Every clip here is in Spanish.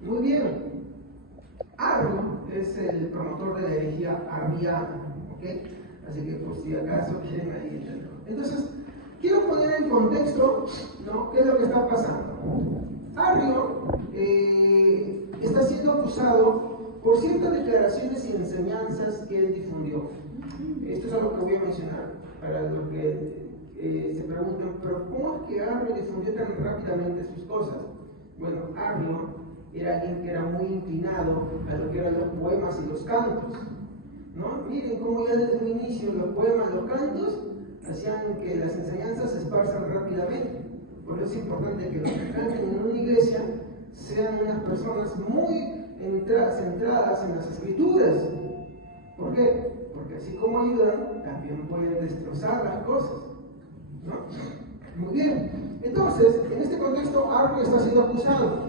Muy bien. Arrio es el promotor de la herejía arriana, ¿ok? Así que por si acaso quieren ahí entenderlo. Entonces, quiero poner en contexto, ¿no?, qué es lo que está pasando. Arrio está siendo acusado por ciertas declaraciones y enseñanzas que él difundió. Esto es algo que voy a mencionar para los que se preguntan, pero ¿cómo es que Arrio difundió tan rápidamente sus cosas? Bueno, Arrio era alguien que era muy inclinado a lo que eran los poemas y los cantos, ¿no? Miren cómo ya desde un inicio los poemas, los cantos hacían que las enseñanzas se esparzan rápidamente. Por eso es importante que los que canten en una iglesia sean unas personas muy centradas en las escrituras. ¿Por qué? Porque así como ayudan, también pueden destrozar las cosas, ¿no? Muy bien. Entonces, en este contexto, Arrio está siendo acusado.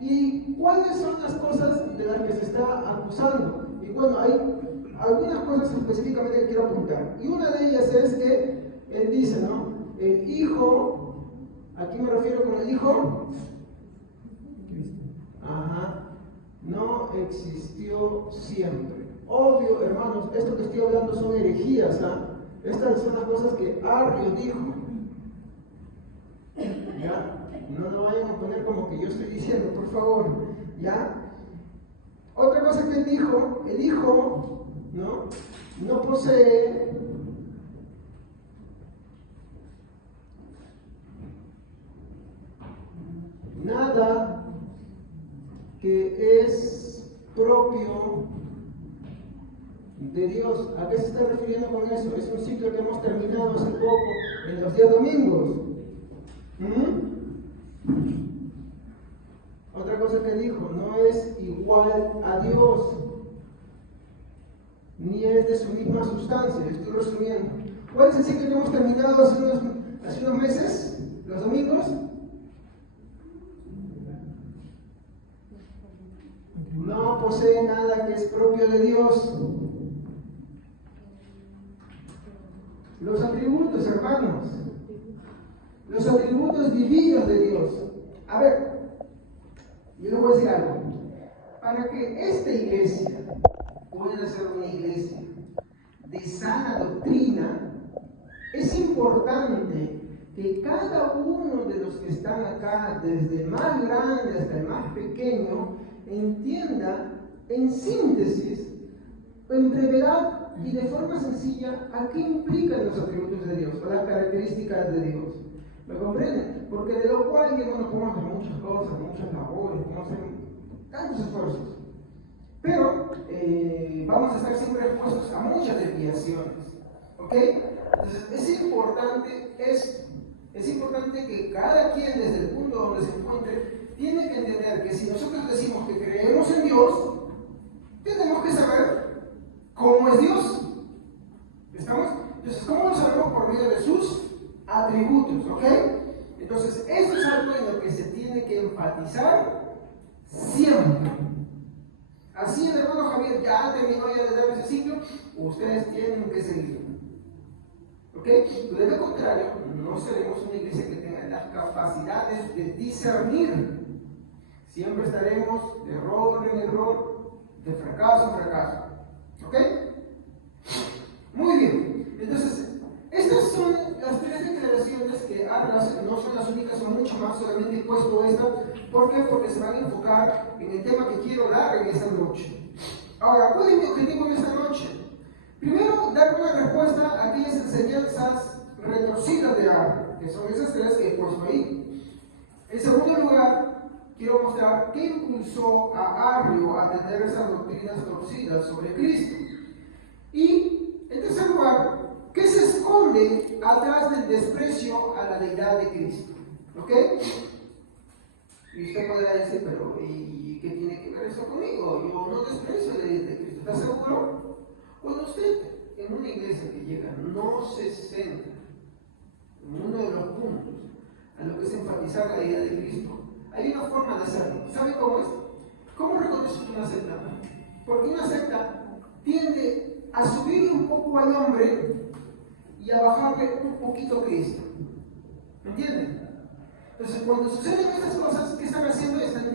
¿Y cuáles son las cosas de las que se está acusando? Y bueno, hay algunas cosas específicamente que quiero apuntar. Y una de ellas es que él dice, ¿no? El hijo, ¿a quién me refiero con el hijo? Ajá, no existió siempre. Obvio, hermanos, esto que estoy hablando son herejías, ¿ah? Estas son las cosas que Arrio dijo. ¿Ya? No lo vayan a poner como que yo estoy diciendo, por favor. ¿Ya? Otra cosa que él dijo, el hijo, no posee nada que es propio de Dios. ¿A qué se está refiriendo con eso? Es un ciclo que hemos terminado hace poco en los días domingos. Otra cosa que dijo, no es igual a Dios, ni es de su misma sustancia. Estoy resumiendo. ¿Cuál es el ciclo que hemos terminado hace unos meses? ¿Los domingos? No posee nada que es propio de Dios. Los atributos, hermanos, los atributos divinos de Dios. A ver, yo les voy a decir algo. Para que esta iglesia pueda ser una iglesia de sana doctrina, es importante que cada uno de los que están acá, desde el más grande hasta el más pequeño, entienda en síntesis, en brevedad y de forma sencilla, a qué implican los atributos de Dios o las características de Dios. ¿Me comprenden? Porque de lo cual, hermanos, podemos hacer muchas cosas, muchas labores, podemos hacer tantos esfuerzos. Pero vamos a estar siempre expuestos a muchas desviaciones. ¿Ok? Entonces, es importante esto. Es importante que cada quien, desde el punto donde se encuentre, tiene que entender que si nosotros decimos que creemos en Dios, tenemos que saber cómo es Dios. ¿Estamos? Entonces, ¿cómo lo sabemos? Por medio de sus atributos, ¿ok? Entonces, esto es algo en lo que se tiene que enfatizar siempre. Así el hermano Javier ya terminó de dar ese ciclo, ustedes tienen que seguirlo. ¿Ok? De lo contrario, no seremos una iglesia que tenga las capacidades de discernir. Siempre estaremos de error en error, de fracaso en fracaso. ¿Ok? Muy bien. Entonces, estas son las tres declaraciones que hace. No son las únicas, son mucho más. Solamente he puesto esta. ¿Por qué? Porque se van a enfocar en el tema que quiero dar en esta noche. Ahora, ¿cuál es mi objetivo en esta noche? Primero, dar una respuesta a aquellas enseñanzas retorcidas de Arrio, que son esas tres que he puesto ahí. En segundo lugar, quiero mostrar qué impulsó a Arrio a tener esas doctrinas torcidas sobre Cristo. Y, en tercer lugar, ¿qué se esconde atrás del desprecio a la deidad de Cristo? ¿Ok? Y usted podrá decir, pero ¿y qué tiene que ver eso conmigo? Yo no desprecio la deidad de Cristo. ¿Está seguro? Cuando usted en una iglesia que llega no se centra en uno de los puntos a lo que es enfatizar la idea de Cristo, hay una forma de hacerlo. ¿Sabe cómo es? ¿Cómo reconoces una secta? Porque una secta tiende a subir un poco al hombre y a bajarle un poquito a Cristo. ¿Me entienden? Entonces, cuando suceden estas cosas, ¿qué están haciendo? Están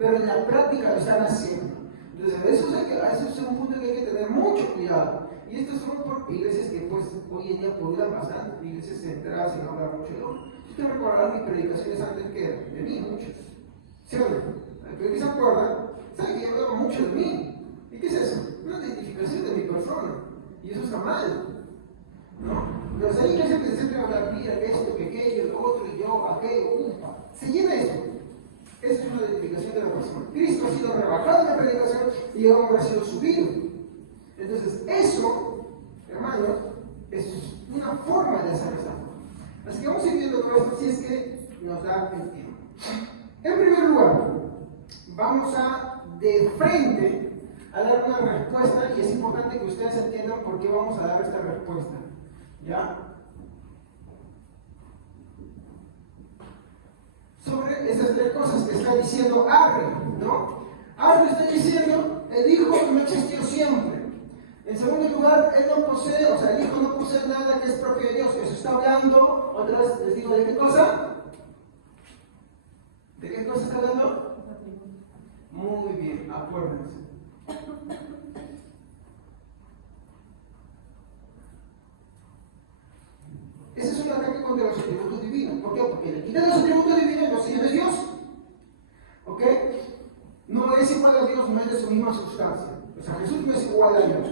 pero en la práctica lo están haciendo. Entonces, eso es un punto que hay que tener mucho cuidado. Y esto es solo por iglesias que pues hoy en día pululan bastante, iglesias centradas y no hablan mucho de Dios. Ustedes recordarán mis predicaciones antes que de mí, muchos. ¿Sí o no? El que se acuerda, sabe que yo hablaba mucho de mí. ¿Y qué es eso? Una identificación de mi persona. Y eso está mal. ¿No? Pero hay iglesias que se sienten a hablar, mira, esto, que aquello, el otro, y yo, aquello, ufa. Se llena esto. Esa es una identificación de la persona. Cristo ha sido rebajado en la predicación y el hombre ha sido subido. Entonces, eso, hermanos, es una forma de hacer esta forma. Así que vamos a ir viendo todo esto si es que nos da el tiempo. En primer lugar, vamos a de frente a dar una respuesta y es importante que ustedes entiendan por qué vamos a dar esta respuesta. ¿Ya? Sobre esas tres cosas que está diciendo Arre, ¿no? Arre está diciendo, el Hijo no existió siempre. En segundo lugar, Él no posee, o sea, el Hijo no posee nada que es propio de Dios. Eso está hablando, otra vez les digo, ¿de qué cosa? ¿De qué cosa está hablando? Muy bien, acuérdense. Ese es un ataque contra los atributos divinos. ¿Por qué? Porque le quitan los atributos divinos y los siguen de Dios. ¿Ok? No es igual a Dios, no es de su misma sustancia. O sea, Jesús no es igual a Dios.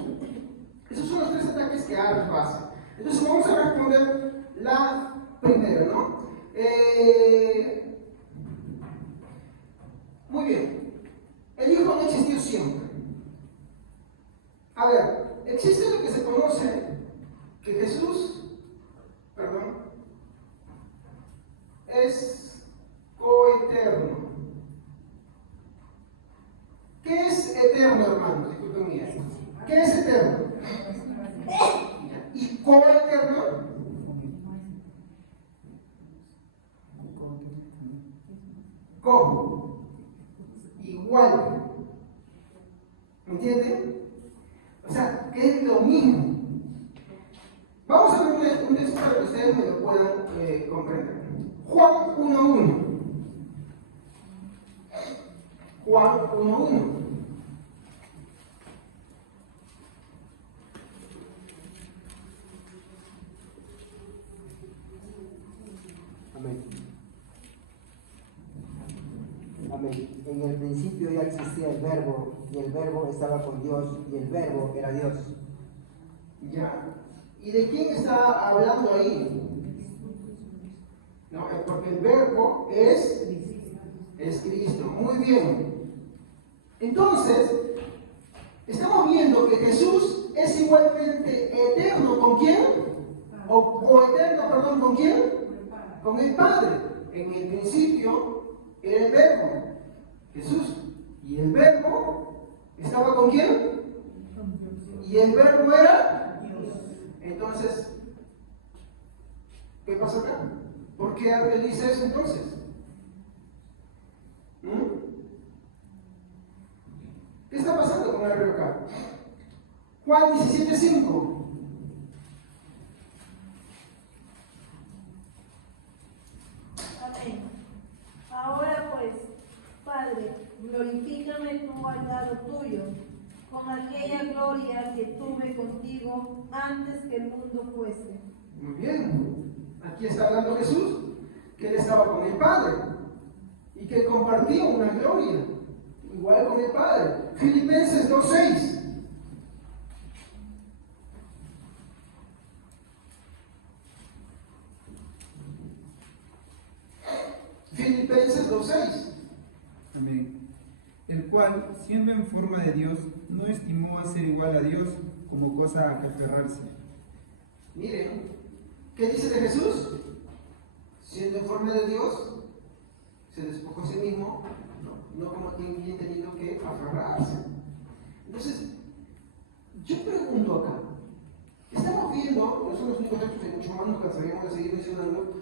Esos son los tres ataques que Ares hace. Entonces vamos a responder la primera, ¿no? Muy bien. El Hijo no existió siempre. A ver, existe lo que se conoce que Jesús, es coeterno. ¿Qué es eterno, hermano? Disculpen. ¿Qué es eterno? ¿Y coeterno? ¿Cómo? Igual. ¿Me entienden? O sea, que es lo mismo. Vamos a ver un texto para que ustedes me lo puedan comprender. Juan 1.1. Juan 1.1. Amén. Amén. En el principio ya existía el Verbo, y el Verbo estaba con Dios, y el Verbo era Dios. Ya. ¿Y de quién está hablando ahí? No, porque el Verbo es Cristo. Muy bien. Entonces, estamos viendo que Jesús es igualmente eterno. ¿Con quién? O coeterno, perdón, ¿con quién? Con el Padre. En el principio era el Verbo, Jesús. Y el Verbo estaba ¿con quién? Y el Verbo era Dios. Entonces, ¿qué pasa acá? ¿Por qué él dice eso entonces? ¿Qué está pasando con el acá? Juan 17.5. Amén. Ahora pues, Padre, glorifícame tú al lado tuyo, con aquella gloria que tuve contigo antes que el mundo fuese. Muy bien. Aquí está hablando Jesús, que él estaba con el Padre y que él compartía una gloria, igual con el Padre. Filipenses 2.6. Filipenses 2.6. Amén. El cual, siendo en forma de Dios, no estimó a ser igual a Dios como cosa a que aferrarse. Miren, ¿qué dice de Jesús? Siendo en forma de Dios, se despojó a sí mismo, no como quien tenido que aferrarse. Entonces, yo pregunto acá, estamos viendo, no son los únicos textos, hay mucho más, nos cansaríamos de seguir mencionando.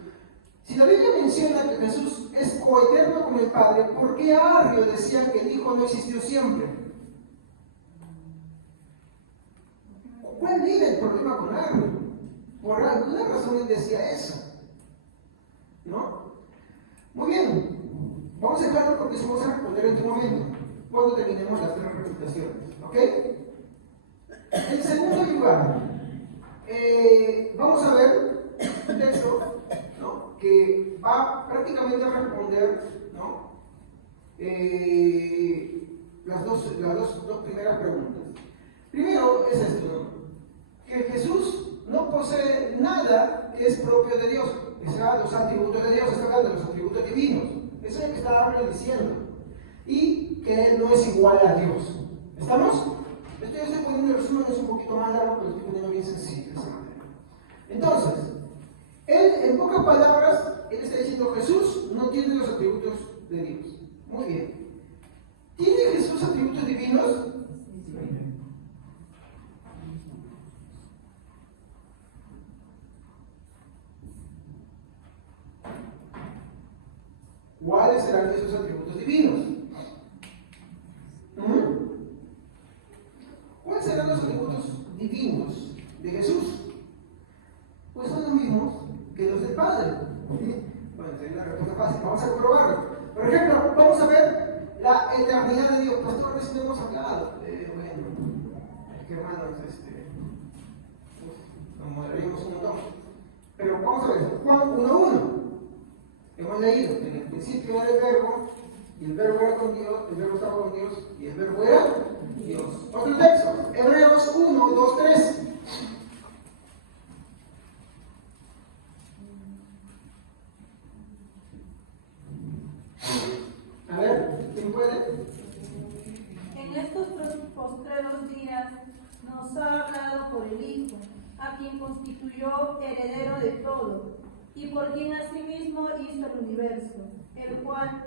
Si la Biblia menciona que Jesús es coeterno con el Padre, ¿por qué Arrio decía que el Hijo no existió siempre? ¿Cuál era el problema con Arrio? Por alguna razón él decía eso, ¿no? Muy bien. Vamos a dejarlo porque eso vamos a responder en tu momento, cuando terminemos las 3 refutaciones. ¿Ok? En segundo lugar, vamos a ver un texto, ¿no?, que va prácticamente a responder, ¿no?, las dos primeras preguntas. Primero es esto, ¿no?, que Jesús no posee nada que es propio de Dios, que sea los atributos de Dios, está hablando de los atributos divinos. Eso es lo que está diciendo. Y que Él no es igual a Dios. ¿Estamos? Estoy poniendo el resumen, es un poquito más largo, pero estoy poniendo bien sencillo esa manera. Entonces, Él, en pocas palabras, Él está diciendo Jesús no tiene los atributos de Dios. Muy bien. ¿Tiene Jesús atributos divinos? ¿Cuáles serán esos atributos divinos? ¿Cuáles serán los atributos divinos de Jesús? Pues son los mismos que los del Padre. Bueno, es una respuesta fácil, vamos a comprobarlo. Por ejemplo, vamos a ver la eternidad de Dios. Pastor, recién hemos hablado. Bueno, es que hermanos, nos moderaríamos un montón. Pero vamos a ver, Juan 1:1. Hemos leído, en el principio era el verbo, y el verbo era con Dios, el verbo estaba con Dios, y el verbo era Dios. Otro texto, Hebreos 1:2-3. A ver, ¿quién puede? En estos postreros días nos ha hablado por el Hijo, a quien constituyó heredero de todo, y por quien asimismo hizo el universo, el cual,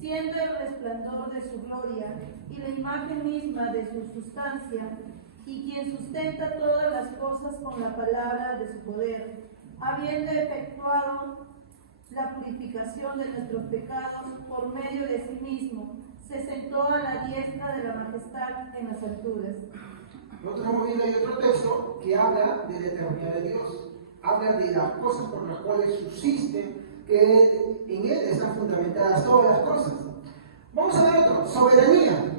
siendo el resplandor de su gloria y la imagen misma de su sustancia, y quien sustenta todas las cosas con la palabra de su poder, habiendo efectuado la purificación de nuestros pecados por medio de sí mismo, se sentó a la diestra de la majestad en las alturas. Nosotros hemos visto ahí otro texto que habla de la eternidad de Dios, habla de las cosas por las cuales subsisten, que en Él están fundamentadas todas las cosas. Vamos a ver otro, soberanía.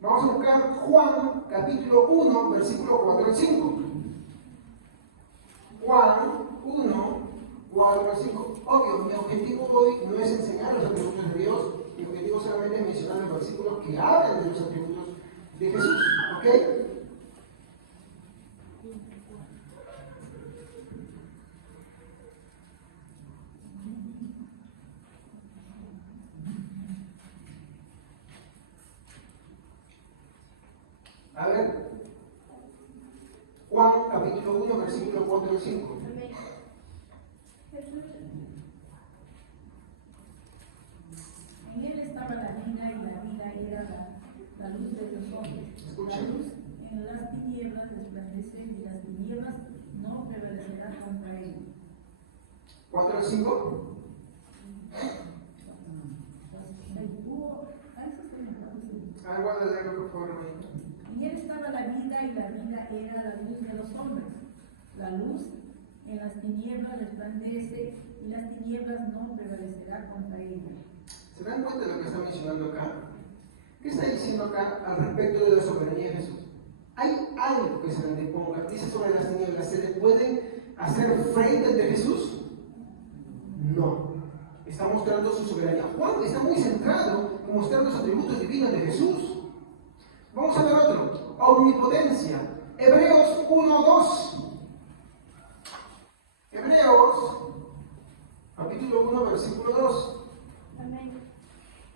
Vamos a buscar Juan capítulo 1, versículo 4 al 5. Juan 1, 4 al 5. Obvio, mi objetivo hoy no es enseñar los atributos de Dios, mi objetivo solamente es mencionar los versículos que hablan de los atributos de Jesús. ¿Ok? A ver, Juan capítulo 1, versículo 4 al 5. En él estaba la vida y la vida era la luz de los hombres. La luz en las tinieblas resplandece y las tinieblas no prevalecerán contra él. 4 al 5. Guarda de algo, por favor, hermanito. En él estaba la vida y la vida era la luz de los hombres. La luz en las tinieblas resplandece y las tinieblas no prevalecerán contra ella. ¿Se dan cuenta de lo que está mencionando acá? ¿Qué está diciendo acá al respecto de la soberanía de Jesús? ¿Hay algo que se le deponga? Dice sobre las tinieblas, ¿se le puede hacer frente ante Jesús? No. Está mostrando su soberanía. Juan está muy centrado en mostrar los atributos divinos de Jesús. Vamos a ver otro. Omnipotencia. Hebreos 1:2. Hebreos, capítulo 1, versículo 2. Amén.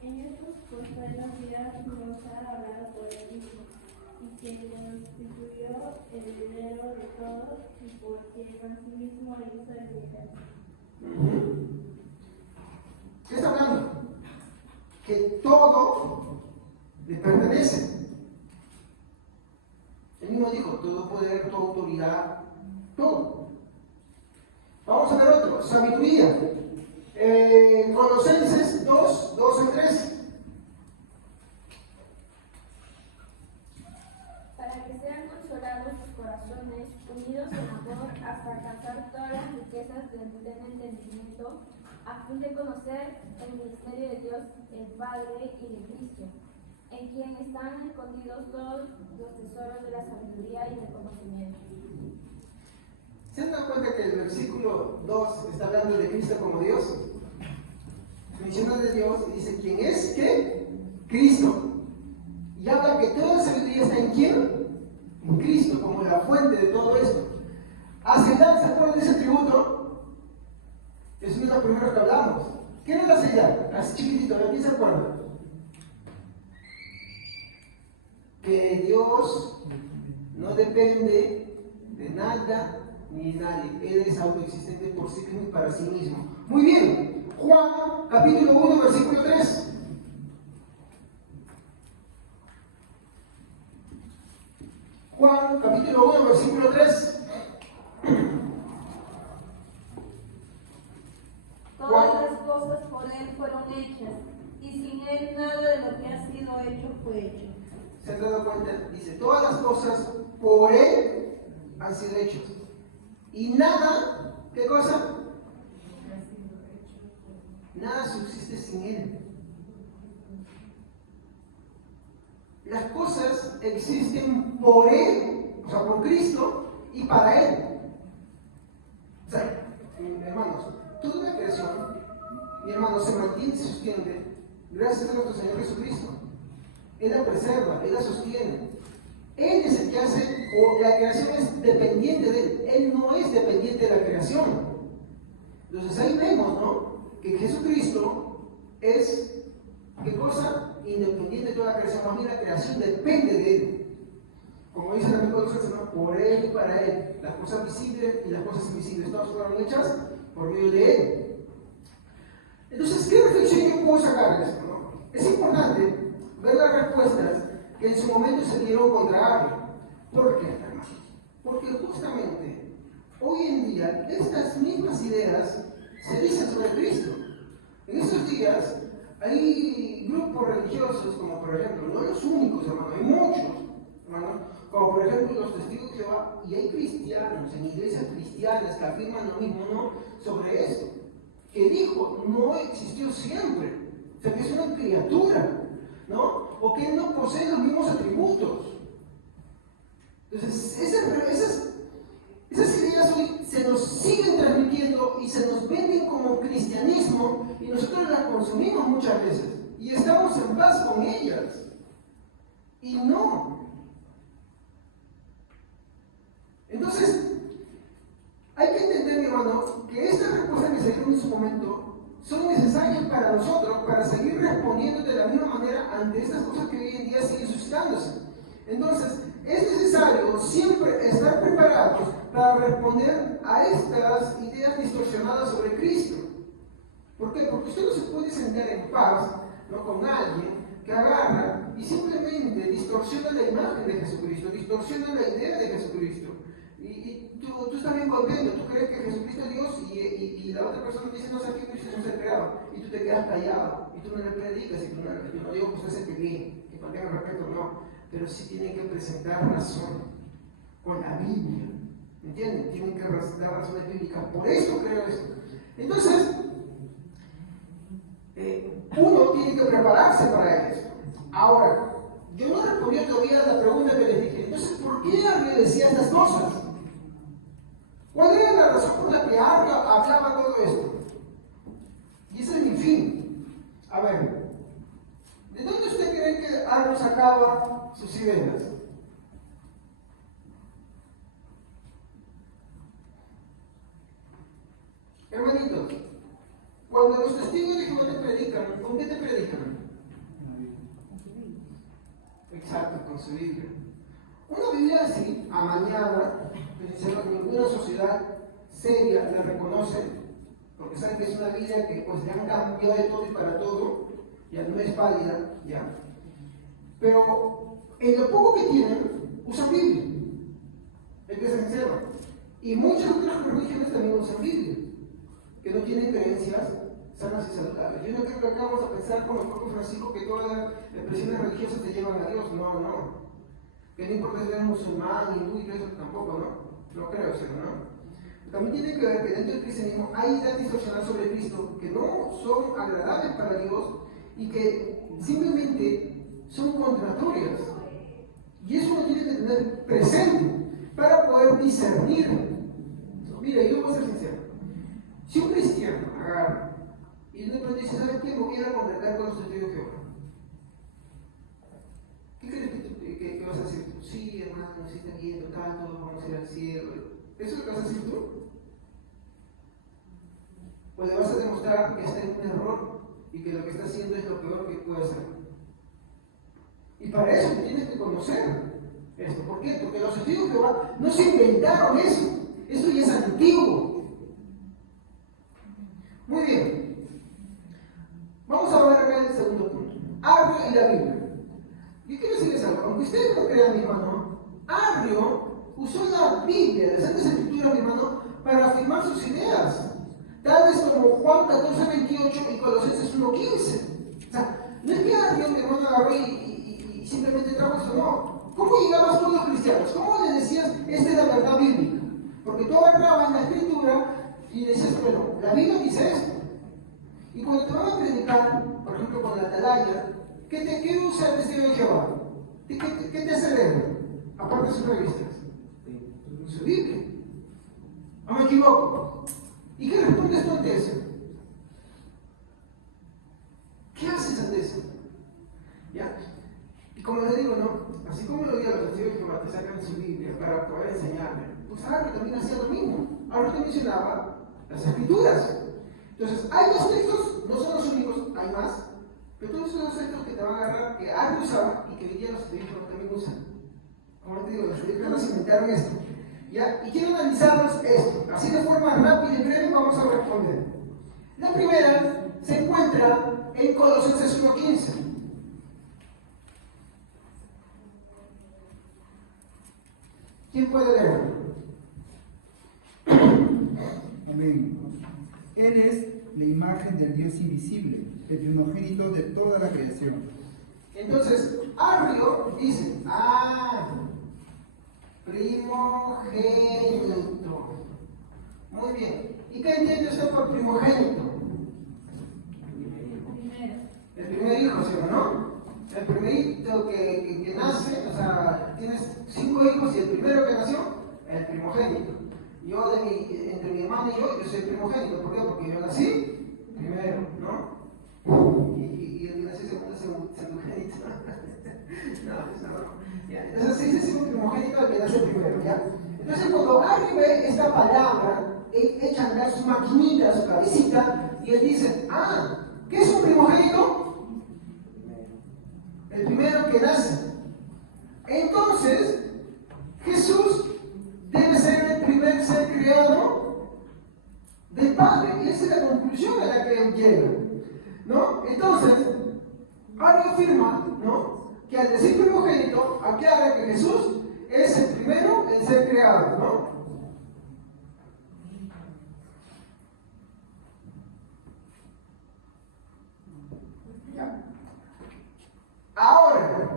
En estos postreros días nos ha hablado por el Hijo, y quien constituyó el heredero de todos, y por quien asimismo hizo el universo. ¿Qué está hablando? Que todo le pertenece. Él mismo dijo, todo poder, toda autoridad, todo. Vamos a ver otro, sabiduría. Colosenses 2, 2 al 3. Para que sean consolados sus corazones, unidos en amor, hasta alcanzar todas las riquezas del pleno entendimiento, a fin de conocer el misterio de Dios, el Padre y de Cristo, en quien están escondidos todos los tesoros de la sabiduría y del conocimiento. ¿Se han dado cuenta que el versículo 2 está hablando de Cristo como Dios? Menciona de Dios y dice, ¿quién es? ¿Qué? Cristo. Y habla que toda sabiduría está en ¿quién? En Cristo, como la fuente de todo esto. Seidad, ¿se acuerdan de ese tributo? Es uno de los primeros que hablamos. ¿Qué era la Seidad? Así chiquitito, ¿quién se acuerda? Que Dios no depende de nada ni de nadie. Él es autoexistente por sí mismo y para sí mismo. Muy bien. Juan, capítulo 1, versículo 3. Juan, capítulo 1, versículo 3. Todas las cosas por Él fueron hechas, y sin Él nada de lo que ha sido hecho fue hecho. ¿Se han dado cuenta? Dice, todas las cosas por Él han sido hechas. Y nada, ¿qué cosa? Nada subsiste sin Él. Las cosas existen por Él, o sea, por Cristo y para Él. O sea, hermanos, toda la creación, mi hermano, se mantiene y se sostiene gracias a nuestro Señor Jesucristo. Él la preserva, Él la sostiene. Él es el que hace, o la creación es dependiente de Él. Él no es dependiente de la creación. Entonces ahí vemos, ¿no? Que Jesucristo es, ¿qué cosa? Independiente de toda la creación. Más bien la creación depende de Él. Como dice la Biblia, por Él y para Él. Las cosas visibles y las cosas invisibles, todas fueron hechas por medio de Él. Entonces, ¿qué reflexión yo puedo sacar de esto? ¿No? Es importante ver las respuestas que en su momento se dieron contra Abel. ¿Por qué, hermanos? Porque justamente hoy en día estas mismas ideas se dicen sobre Cristo. En estos días hay grupos religiosos, como por ejemplo, no los únicos, hermano, hay muchos, hermano, como por ejemplo los testigos de Jehová, y hay cristianos en iglesias cristianas que afirman lo mismo, ¿no?, sobre esto, que el Hijo no existió siempre, o sea, que es una criatura, ¿no? O que Él no posee los mismos atributos. Entonces, esas ideas hoy se nos siguen transmitiendo y se nos venden como cristianismo y nosotros las consumimos muchas veces y estamos en paz con ellas. Y no. Entonces, hay que entender, mi hermano, que estas respuestas que se dieron en su momento son necesarias para nosotros, para seguir respondiendo de la misma manera ante estas cosas que hoy en día siguen suscitándose. Entonces, es necesario siempre estar preparados para responder a estas ideas distorsionadas sobre Cristo. ¿Por qué? Porque usted no se puede sentar en paz, ¿no?, con alguien que agarra y simplemente distorsiona la imagen de Jesucristo, distorsiona la idea de Jesucristo. Y tú estás bien contento, tú crees que Jesucristo es Dios y la otra persona dice, no sé qué, Cristo es un ser creado, y tú te quedas callado, y tú no le predicas, y tú yo no digo que usted se pelee, que mantenga respeto, no, pero sí tienen que presentar razón con la Biblia, ¿entienden? Tienen que dar razones bíblicas, por eso creo esto. Entonces, uno tiene que prepararse para eso. Ahora, yo no respondí todavía a la pregunta que les dije, entonces, ¿por qué Abel decía estas cosas? ¿Cuál era la razón por la que Abel hablaba todo esto? Y ese es mi fin. A ver, ¿de dónde usted cree que Abel sacaba sus ideas? Hermanitos, cuando los testigos de Jehová te predican, ¿con qué te predican? Exacto, con su Biblia. Una Biblia así, amañada, que ninguna sociedad seria la reconoce, porque saben que es una Biblia que pues le han cambiado de todo y para todo, ya no es válida, ya. Pero en lo poco que tienen, usan Biblia. Hay que ser sincero. Y muchas otras religiones también usan Biblia, que no tienen creencias sanas y saludables. Yo no creo que acá vamos a pensar como el Papa Francisco que todas las expresiones religiosas te llevan a Dios. No, no. Que no importa si eres musulmán, hindú y todo eso tampoco, ¿no? No creo eso, ¿no? También tiene que ver que dentro del cristianismo hay ideas distorsionadas sobre Cristo que no son agradables para Dios y que simplemente son condenatorias. Y eso uno tiene que tener presente para poder discernir. Mira, yo voy a ser sincero. Si un cristiano agarra y de pronto dice, ¿sabes qué? Me voy a ir a congregar con los testigos de Jehová. ¿Qué crees que vas a decir tú? Sí, hermano, sí está bien, total, todos vamos a ir al cielo. ¿Eso es lo que vas a decir tú? ¿O le vas a demostrar que está en un error y que lo que está haciendo es lo peor que puede hacer? Y para eso tienes que conocer esto. ¿Por qué? Porque los testigos de Jehová no se inventaron eso. Eso ya es antiguo. Muy bien. Vamos a ver acá el segundo punto. Arrio y la Biblia. Yo quiero decirles algo. Aunque ustedes no crean, mi hermano, Arrio usó la Biblia, las Santas Escrituras, mi hermano, para afirmar sus ideas. Tal vez como Juan 14:28 y Colosenses 1:15. O sea, no es que Arrio, mi hermano, agarró y simplemente trajo eso, no. ¿Cómo llegabas tú a los cristianos? ¿Cómo le decías, esta es la verdad bíblica? Porque tú agarrabas la escritura y decías, bueno, la Biblia dice esto. Y cuando te van a predicar, por ejemplo con la atalaya, ¿qué usa el testigo de Jehová? ¿Qué te hace leer? Aparte de sus revistas. Su Biblia. ¿No me equivoco? ¿Y qué respondes tú ante eso? ¿Qué haces ante eso? ¿Ya? Y como les digo, no, así como lo digo a los testigos de Jehová, te sacan su Biblia para poder enseñarme, pues Arrio también hacía lo mismo. Arrio te mencionaba las escrituras. Entonces, hay dos textos, no son los únicos, hay más, pero todos son los textos que te van a agarrar, que Arrio usaba y que hoy día los testigos de Jehová también usan. Como te digo, los testigos de Jehová se inventaron esto. ¿Ya? Y quiero analizarlos esto, así de forma rápida y breve vamos a responder. La primera se encuentra en Colosenses 1:15. ¿Quién puede leerlo? Amén. Él es la imagen del Dios invisible, el primogénito de toda la creación. Entonces, Arrio dice, primogénito. Muy bien. ¿Y qué entiende usted por primogénito? El primer hijo, ¿sí o no? El primerito que nace, o sea, tienes 5 hijos y el primero que nació, el primogénito. Yo, entre mi hermano y yo soy primogénito. ¿Por qué? Porque yo nací primero, ¿no? Y el que nació segundogénito. No. ¿Ya? Entonces se dice primogénito al que nace primero, ¿ya? Entonces cuando Arrio ve esta palabra, echa a andar sus maquinitas, su cabecita, y él dice, ¿qué es un primogénito? El primero que nace. Entonces, Jesús debe ser el primer ser creado del Padre. Y esa es la conclusión a la que él llega, ¿no? Entonces, Arrio afirma, ¿no?, que al decir primogénito, aclara que Jesús es el primero en ser creado, ¿no? ¿Ya? Ahora,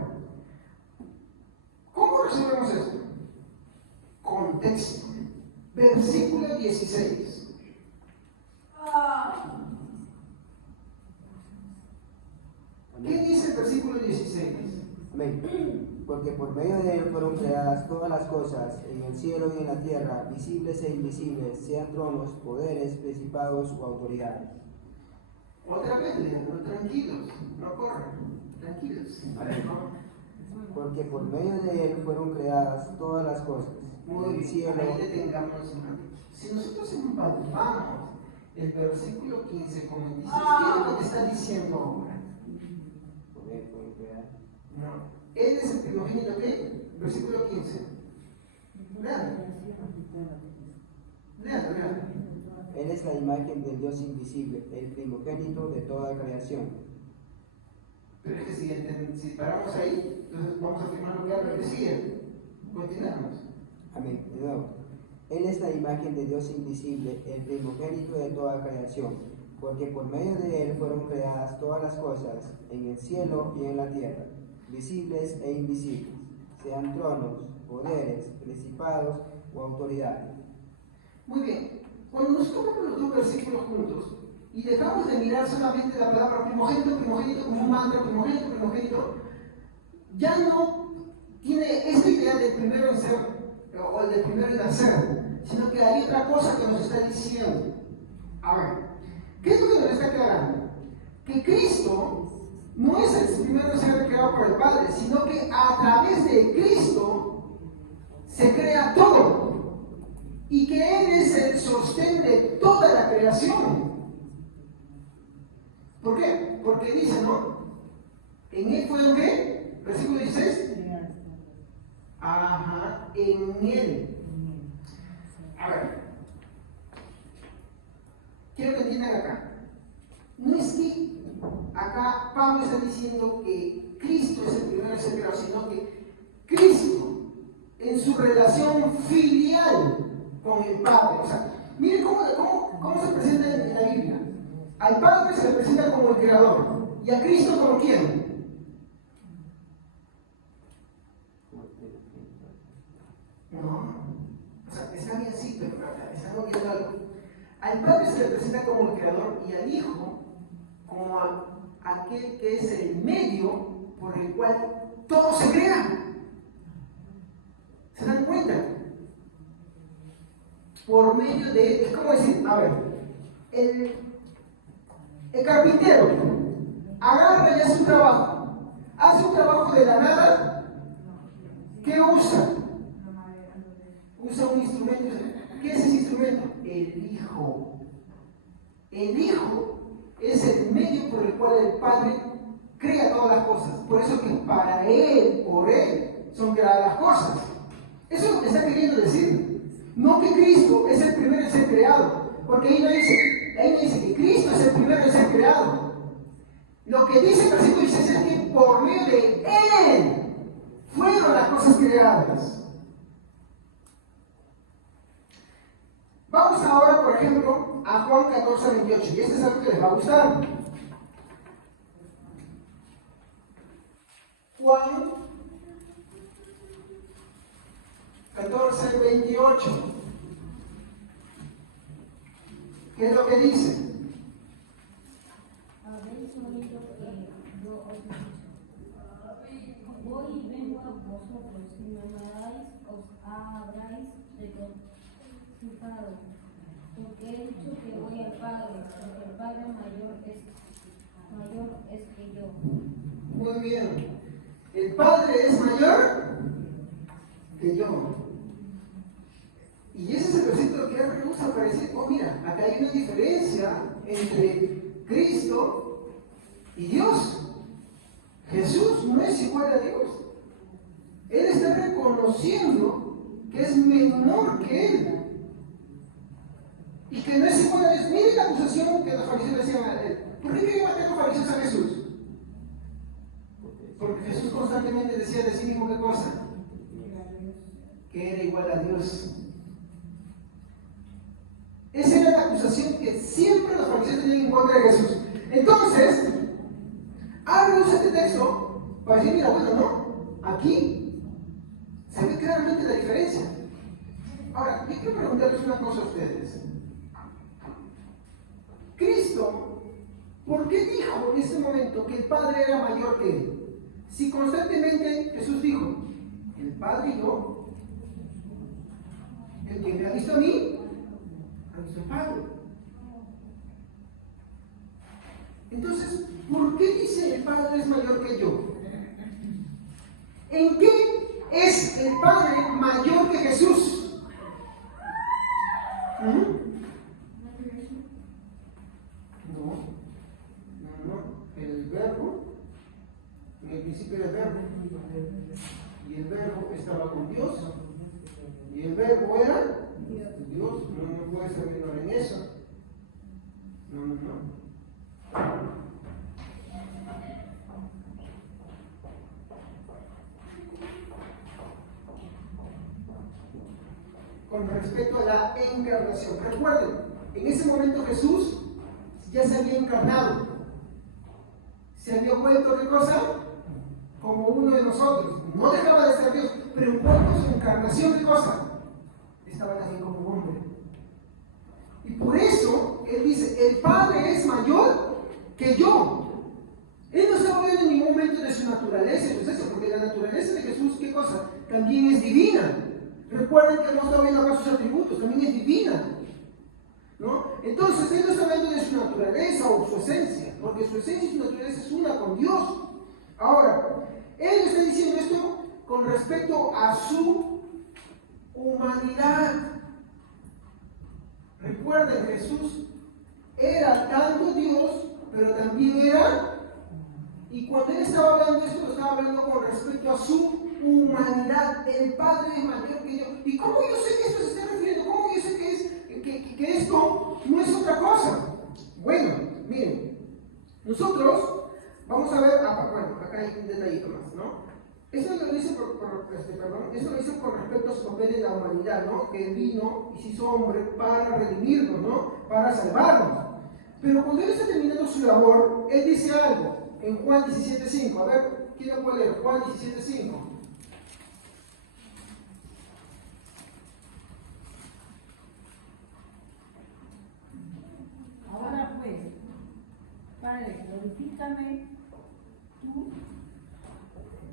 ¿cómo resolvemos esto? Contexto. Versículo 16. ¿Qué dice el versículo 16? Amén. Porque por medio de él fueron creadas todas las cosas, en el cielo y en la tierra, visibles e invisibles, sean tronos, poderes, principados o autoridades. Otra vez, leanlo, tranquilos, no corran, tranquilos. Porque por medio de él fueron creadas todas las cosas, Muy en el bien, cielo. ahí detengamos un ratito. Si nosotros empalmamos el versículo 15 con el 16, ¿qué es lo que te está diciendo ahora? Poder fueron creadas. No. Él es el primogénito, ¿qué? Versículo 15. Lean. Él es la imagen del Dios invisible, el primogénito de toda creación. Pero es que si paramos ahí, entonces vamos a afirmar lo que habla que sigue. Continuamos. Amén. De nuevo. Él es la imagen de Dios invisible, el primogénito de toda creación, porque por medio de él fueron creadas todas las cosas, en el cielo y en la tierra, visibles e invisibles, sean tronos, poderes, principados o autoridades. Muy bien. Cuando nos tomamos los dos versículos juntos y dejamos de mirar solamente la palabra primogénito, primogénito como un mantra, primogénito, primogénito, ya no tiene esta idea del primero en ser o el del primero en nacer, sino que hay otra cosa que nos está diciendo. A ver, ¿qué es lo que nos está aclarando? Que Cristo no es el primero en ser creado por el Padre, sino que a través de Cristo se crea todo y que Él es el sostén de toda la creación. ¿Por qué? Porque dice, ¿no? ¿En Él fue qué? Versículo 16. Ajá, en Él. A ver, quiero que entiendan acá. No es que acá Pablo está diciendo que Cristo es el primero en ser creado, sino que Cristo, en su relación filial con el Padre, o sea, miren cómo se presenta en la Biblia. Al Padre se le presenta como el creador, y a Cristo como quién. No, o sea, está biencito, estamos viendo algo. Al Padre se le presenta como el creador y al Hijo como aquel que es el medio por el cual todo se crea. ¿Se dan cuenta? Por medio de, es como decir, a ver, el carpintero agarra y hace un trabajo de la nada. ¿Qué usa? Usa un instrumento. ¿Qué es ese instrumento? El Hijo. El Hijo es el medio por el cual el Padre crea todas las cosas. Por eso que para Él, por Él, son creadas las cosas. Eso es lo que está queriendo decir. No que Cristo es el primero en ser creado. Porque ahí no dice que Cristo es el primero en ser creado. Lo que dice el versículo 16 es que por medio de Él fueron las cosas creadas. Vamos ahora, por ejemplo, a Juan 14, 28, y este es algo que les va a gustar. Juan 14, 28. ¿Qué es lo que dice? Habéis oído que yo os he dicho: voy y vengo a vosotros, si me amáis, os habráis resucitado. Porque he dicho que voy al Padre, porque el Padre mayor es que yo. Muy bien. El Padre es mayor que yo. Y ese es el versículo que a mí me gusta para decir, oh mira, acá hay una diferencia entre Cristo y Dios. Jesús no es igual a Dios. Él está reconociendo que es menor que Él. Y que no es igual a Dios. Miren la acusación que los fariseos decían a Él. ¿Por qué querían matar a los fariseos a Jesús? Porque Jesús constantemente decía de sí mismo qué cosa. Que era igual a Dios. Esa era la acusación que siempre los fariseos tenían en contra de Jesús. Entonces, ahora usa este texto para decir, mira, bueno, no, aquí se ve claramente la diferencia. Ahora, yo quiero preguntarles una cosa a ustedes. Cristo, ¿por qué dijo en este momento que el Padre era mayor que Él? Si constantemente Jesús dijo, el Padre y yo, el que me ha visto a mí, ha visto al Padre. Entonces, ¿por qué dice el Padre es mayor que yo? ¿En qué es el Padre mayor que Jesús? No. El verbo, en el principio era el verbo, y el verbo estaba con Dios, y el verbo era Dios. No puede ser menor en eso. No. Con respecto a la encarnación, recuerden, en ese momento Jesús ya se había encarnado, se había vuelto ¿qué cosa? Como uno de nosotros. No dejaba de ser Dios, pero en cuanto a su encarnación, ¿qué cosa? Estaba también como hombre. Y por eso Él dice, el Padre es mayor que yo. Él no está hablando en ningún momento de su naturaleza, entonces, porque la naturaleza de Jesús, ¿qué cosa? También es divina. Recuerden que hemos estado viendo acá sus atributos, también es divina, ¿no? Entonces, Él no está hablando de su naturaleza o su esencia, porque su esencia y su naturaleza es una con Dios. Ahora, Él está diciendo esto con respecto a su humanidad. Recuerden, Jesús era tanto Dios, pero también era, y cuando Él estaba hablando esto, lo estaba hablando con respecto a su humanidad. El Padre es mayor que yo. ¿Y cómo yo sé que esto se está refiriendo? ¿Cómo yo sé que esto no es otra cosa? Bueno, miren, nosotros vamos a ver, bueno, acá hay un detallito más, ¿no? Eso lo dice eso lo dice con respecto a su papel en la humanidad, ¿no? Que Él vino y se hizo hombre para redimirnos, ¿no? Para salvarnos. Pero cuando Él está terminando su labor, Él dice algo en Juan 17:5. A ver, ¿quién lo puede leer? Juan 17:5. Ahora pues, Padre, glorifícame tú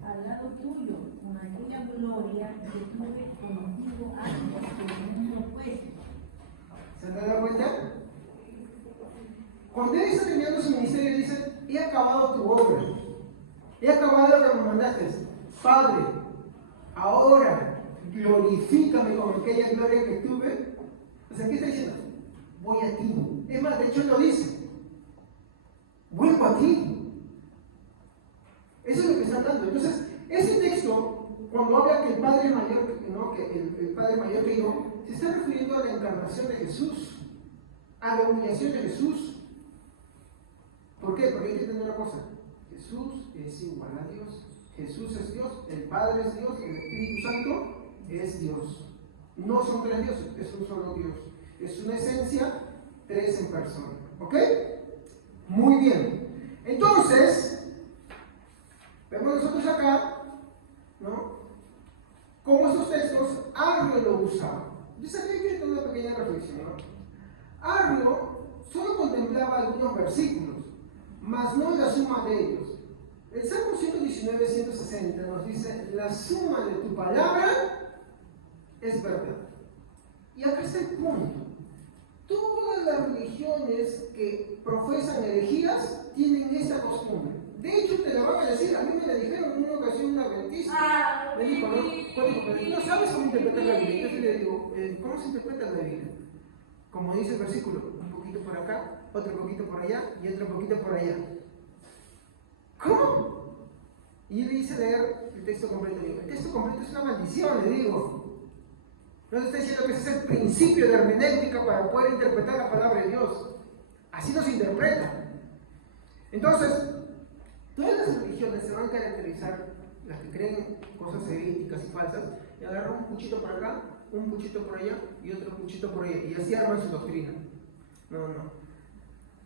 al lado tuyo, con aquella gloria que tuve contigo antes que el mundo fuese. ¿Se han dado cuenta? Cuando Él está terminando su ministerio, dice, he acabado tu obra, he acabado lo que me mandaste. Padre, ahora glorifícame con aquella gloria que tuve. O sea, ¿qué está diciendo? Voy a ti. Es más, de hecho Él lo dice, vuelvo a ti. Eso es lo que está dando. Entonces, ese texto, cuando habla que el Padre es mayor, ¿no? Que el Padre es mayor que yo, se está refiriendo a la encarnación de Jesús, a la humillación de Jesús. ¿Por qué? Porque hay que entender una cosa. Jesús es igual a Dios. Jesús es Dios, el Padre es Dios, el Espíritu Santo es Dios. No son tres dioses, es un solo Dios. Es una esencia, tres en persona. ¿Ok? Muy bien. Entonces, vemos nosotros acá, ¿no? Cómo estos textos Arrio lo usaba. Yo sabía que era una pequeña reflexión, ¿no? Arrio solo contemplaba algunos versículos, mas no la suma de ellos. El Salmo 119, 160 nos dice, la suma de tu palabra es verdad. Y acá está el punto. Todas las religiones que profesan herejías tienen esta costumbre. De hecho, te la van a decir, a mí me la dijeron en una ocasión una adventista. Me dijo, no sabes cómo interpretar la Biblia. Entonces le digo, ¿cómo se interpreta la Biblia? Como dice el versículo, un poquito por acá, otro poquito por allá y otro poquito por allá. ¿Cómo? Y yo le hice leer el texto completo. Le digo, el texto completo es una maldición, le digo. No se está diciendo que ese es el principio de hermenéutica para poder interpretar la palabra de Dios. Así no se interpreta. Entonces, todas las religiones se van a caracterizar, las que creen cosas heréticas y falsas, y agarran un puchito por acá, un puchito por allá y otro puchito por allá, y así arman su doctrina. No.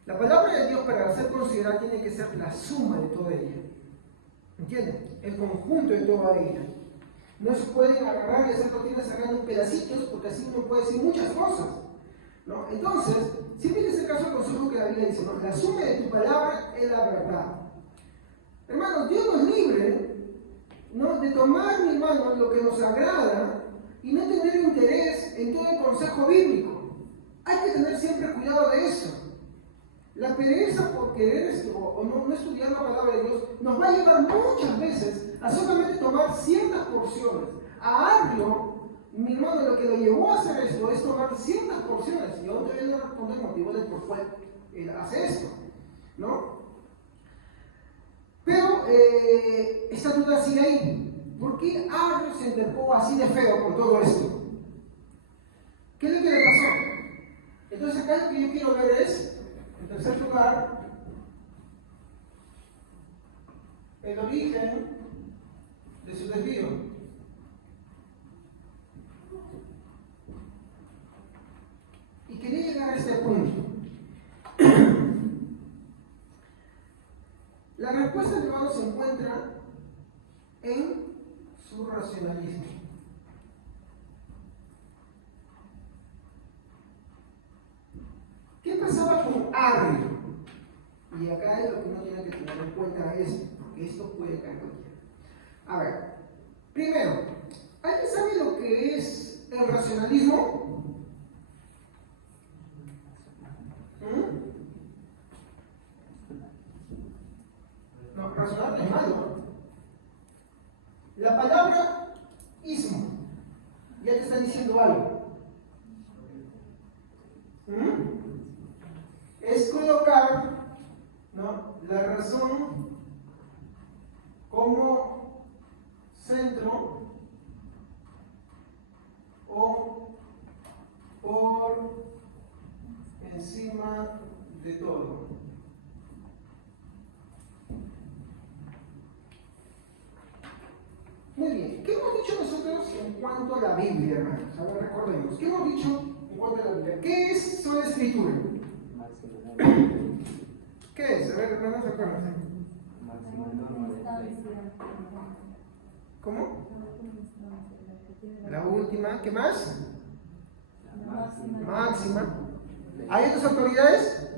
La palabra de Dios, para ser considerada, tiene que ser la suma de toda ella. ¿Entienden? El conjunto de toda ella. No se pueden agarrar y hacer doctrinas sacando pedacitos, porque así uno puede decir muchas cosas, ¿no? Entonces, siempre es el caso del consejo que la Biblia dice, ¿no? La suma de tu palabra es la verdad. Hermanos, Dios nos libre, ¿no? De tomar, mi hermano, lo que nos agrada y no tener interés en todo el consejo bíblico. Hay que tener siempre cuidado de eso. La pereza por querer o no estudiar la palabra de Dios nos va a llevar muchas veces a solamente tomar ciertas porciones. A Arrio, mi hermano, lo que lo llevó a hacer esto es tomar ciertas porciones. Y aún todavía no responde el motivo del por cual él hace esto, ¿no? Pero esta duda sigue ahí. ¿Por qué Arrio se interpó así de feo con todo esto? ¿Qué es lo que le pasó? Entonces acá lo que yo quiero ver es, en tercer lugar, el origen de su desvío. Y quería llegar a este punto. La respuesta, hermano, se encuentra en su racionalismo. pasaba con Arrio? Y acá es lo que uno tiene que tener en cuenta esto, porque esto puede caer cualquiera. A ver, primero, ¿alguien sabe lo que es el racionalismo? No, racional es malo. La palabra ismo ya te está diciendo algo. Es colocar, ¿no?, la razón como centro o por encima de todo. Muy bien, ¿qué hemos dicho nosotros en cuanto a la Biblia, hermanos? A ver, recordemos, ¿qué hemos dicho en cuanto a la Biblia? ¿Qué es la escritura? ¿Qué es? A ver, hermanos, acuérdense. ¿Cómo? La última, ¿qué más? Máxima. ¿Hay otras autoridades?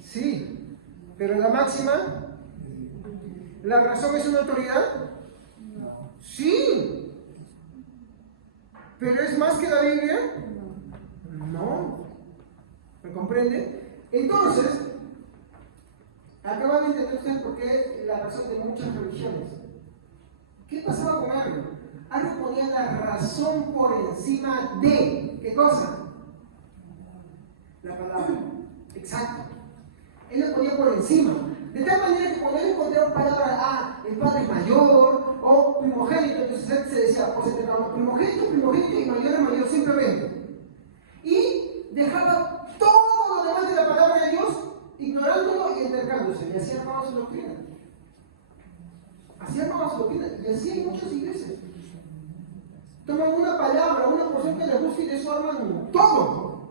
Sí, pero la máxima, ¿la razón es una autoridad? Sí. ¿Pero es más que la Biblia? No. ¿Me comprende? Entonces, acaban de entender ustedes por qué la razón de muchas religiones. ¿Qué pasaba con Arrio? Arrio ponía la razón por encima de, ¿qué cosa? La palabra. Exacto. Él lo ponía por encima. De tal manera que cuando él encontraba palabra, el padre mayor o primogénito, entonces él se decía, o se trataba primogénito y mayor simplemente. Y dejaba todo lo demás de la palabra de Dios, ignorándolo y entercándose. Y así armaba su doctrina. Así armaba su doctrina. Y así hay muchas iglesias. Toman una palabra, una porción que les gusta y de eso arman todo.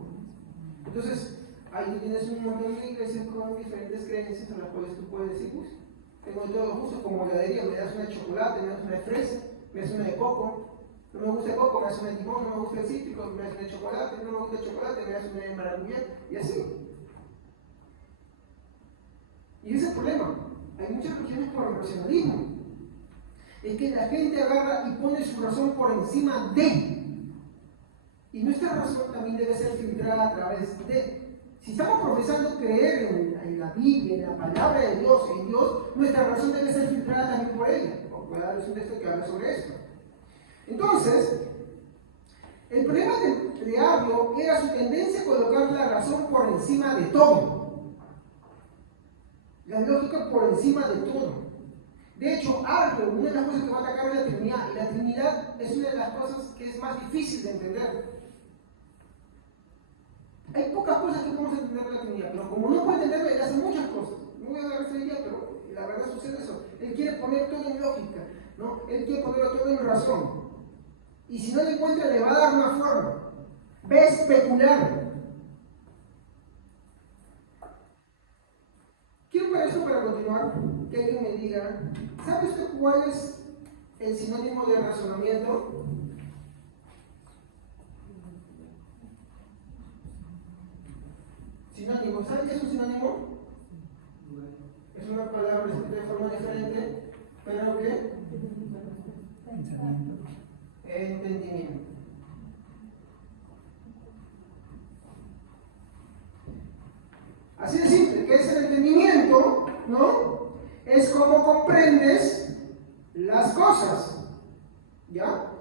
Entonces, ahí tienes un montón de iglesias con diferentes creencias a las cuales tú puedes decir, pues, tengo de todo los gustos, como heladería, me das una de chocolate, me das una de fresa, me das una de coco, no me gusta el coco, me das una de limón, no me gusta el cítrico, me das una de chocolate, no me gusta el chocolate, me das una de maracuyá, y así. Y ese es el problema. Hay muchas religiones por el racionalismo. Es que la gente agarra y pone su razón por encima de. Y nuestra razón también debe ser filtrada a través de. Si estamos profesando creer en la Biblia, en la palabra de Dios, en Dios, nuestra razón debe ser filtrada también por ella. Voy a darles un texto que habla sobre esto. Entonces, el problema de Arrio era su tendencia a colocar la razón por encima de todo. La lógica por encima de todo. De hecho, Arrio, una de las cosas que va a atacar es la Trinidad. Y la Trinidad es una de las cosas que es más difícil de entender. Hay pocas cosas que podemos entender de la Trinidad, pero como no puede entenderlo, él hace muchas cosas. No voy a dar esta idea, pero la verdad sucede eso. Él quiere poner todo en lógica, ¿no? Él quiere ponerlo todo en razón. Y si no le encuentra, le va a dar una forma. Va a especular. Quiero para esto, para continuar, que alguien me diga, ¿sabe usted cuál es el sinónimo de razonamiento? Sinónimo, ¿saben qué es un sinónimo? Es una palabra escrita de forma diferente, pero que entendimiento. Así de simple, ¿qué es el entendimiento? ¿No? Es cómo comprendes las cosas. ¿Ya?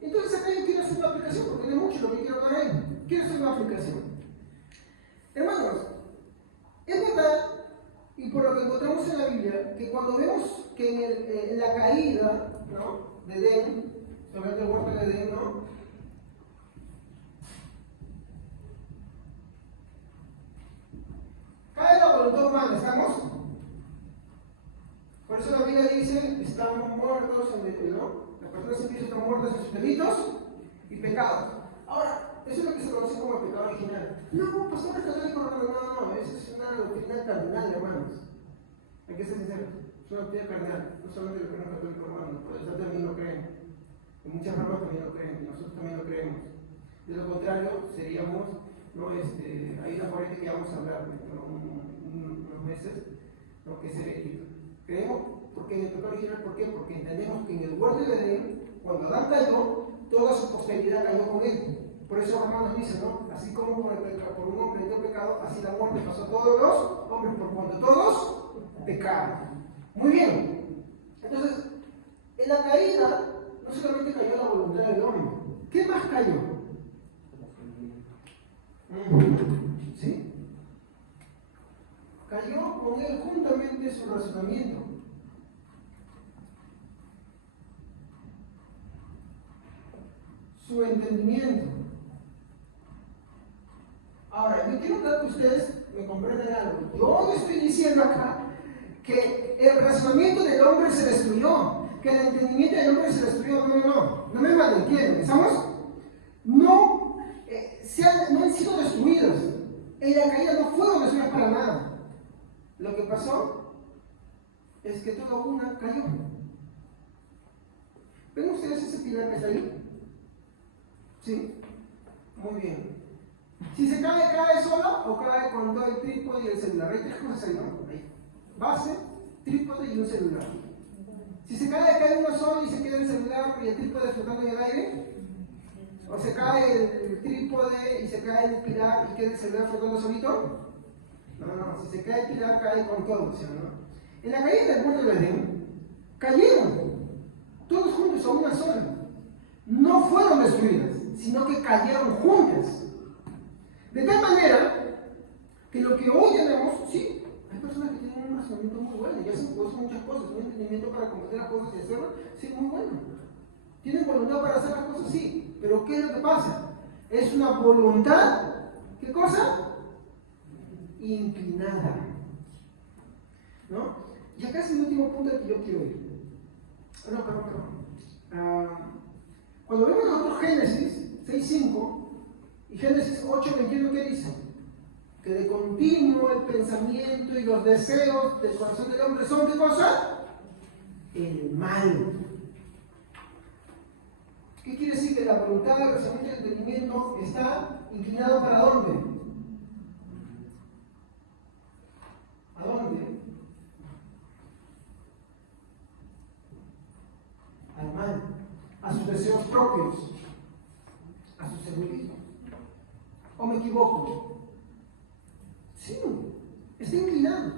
Entonces acá yo quiero hacer una aplicación, porque no es mucho lo que quiero dar ahí. Quiero hacer una aplicación. Hermanos, es verdad, y por lo que encontramos en la Biblia, que cuando vemos que en la caída, ¿no?, de Edén, sobre el huerto de Edén, ¿no?, cae la voluntad humana, ¿estamos? Por eso la Biblia dice, estamos muertos en el, ¿no? Las personas en Cristo están muertas en sus delitos y pecados. Ahora, eso es lo que se conoce como el pecado original. No, pastores católicos, no, eso es una doctrina cardinal, hermanos. Hay que ser sinceros, es una doctrina cardinal, no solamente los católicos, hermanos, por eso también lo creen. Y muchas ramas también lo creen, y nosotros también lo creemos. De lo contrario, seríamos ¿no? Hay una corriente que vamos a hablar dentro de unos meses, ¿no? Que es herética. Creemos, porque en el pecado original, ¿por qué? Porque entendemos que en el huerto de Edén, cuando Adán cayó, toda su posteridad cayó con él. Por eso Romanos dice, ¿no? Así como por un hombre entró el pecado, así la muerte pasó a todos los hombres, por cuanto todos pecaron. Muy bien. Entonces, en la caída, no solamente cayó la voluntad del hombre. ¿Qué más cayó? ¿Sí? Cayó con él juntamente su razonamiento. Su entendimiento. Ahora, yo quiero que ustedes me comprendan algo. Yo no estoy diciendo acá que el razonamiento del hombre se destruyó, que el entendimiento del hombre se destruyó. No me malentiendan. ¿Estamos? No, no han sido destruidos. En la caída no fueron destruidas para nada. Lo que pasó es que toda una cayó. ¿Ven ustedes ese pilar que está ahí? ¿Sí? Muy bien. Si se cae, ¿cae sola o cae con todo el trípode y el celular? Hay tres cosas ahí, ¿no? Ahí. Base, trípode y un celular. Si se cae uno solo y se queda el celular y el trípode flotando en el aire, o se cae el trípode y se cae el pilar y queda el celular flotando solito. No, si se cae el pilar, cae con todo, ¿sí o no? En la caída del huerto de Edén, cayeron todos juntos a una sola. No fueron destruidas, sino que cayeron juntas. De tal manera que lo que hoy tenemos, sí, hay personas que tienen un razonamiento muy bueno, ya hacen muchas cosas, un entendimiento para comprender las cosas y hacerlas, sí, muy bueno. Tienen voluntad para hacer las cosas, sí, pero ¿qué es lo que pasa? Es una voluntad, ¿qué cosa? Inclinada. ¿No? Y acá es el último punto al que yo quiero ir. Cuando vemos nosotros Génesis 6:5 y Génesis 8:21, ¿qué dice? Que de continuo el pensamiento y los deseos del corazón del hombre son, ¿qué cosa? El mal. ¿Qué quiere decir? Que la voluntad, el razonamiento y el entendimiento está inclinado ¿para dónde? ¿A dónde? Al mal, a sus deseos propios, a sus egoísmos. ¿O me equivoco? Sí, está inclinado.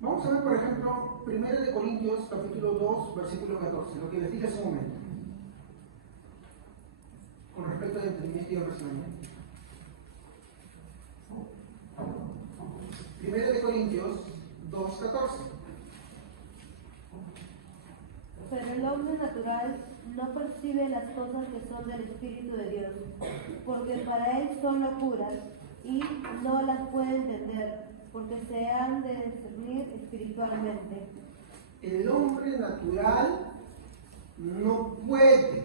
Vamos a ver, por ejemplo, 1 Corintios, capítulo 2, versículo 14, lo que les dije hace un momento, con respecto al entendimiento y al razonamiento. 1 Corintios 2:14. Pero el hombre natural no percibe las cosas que son del Espíritu de Dios, porque para él son locuras y no las puede entender, porque se han de discernir espiritualmente. El hombre natural no puede,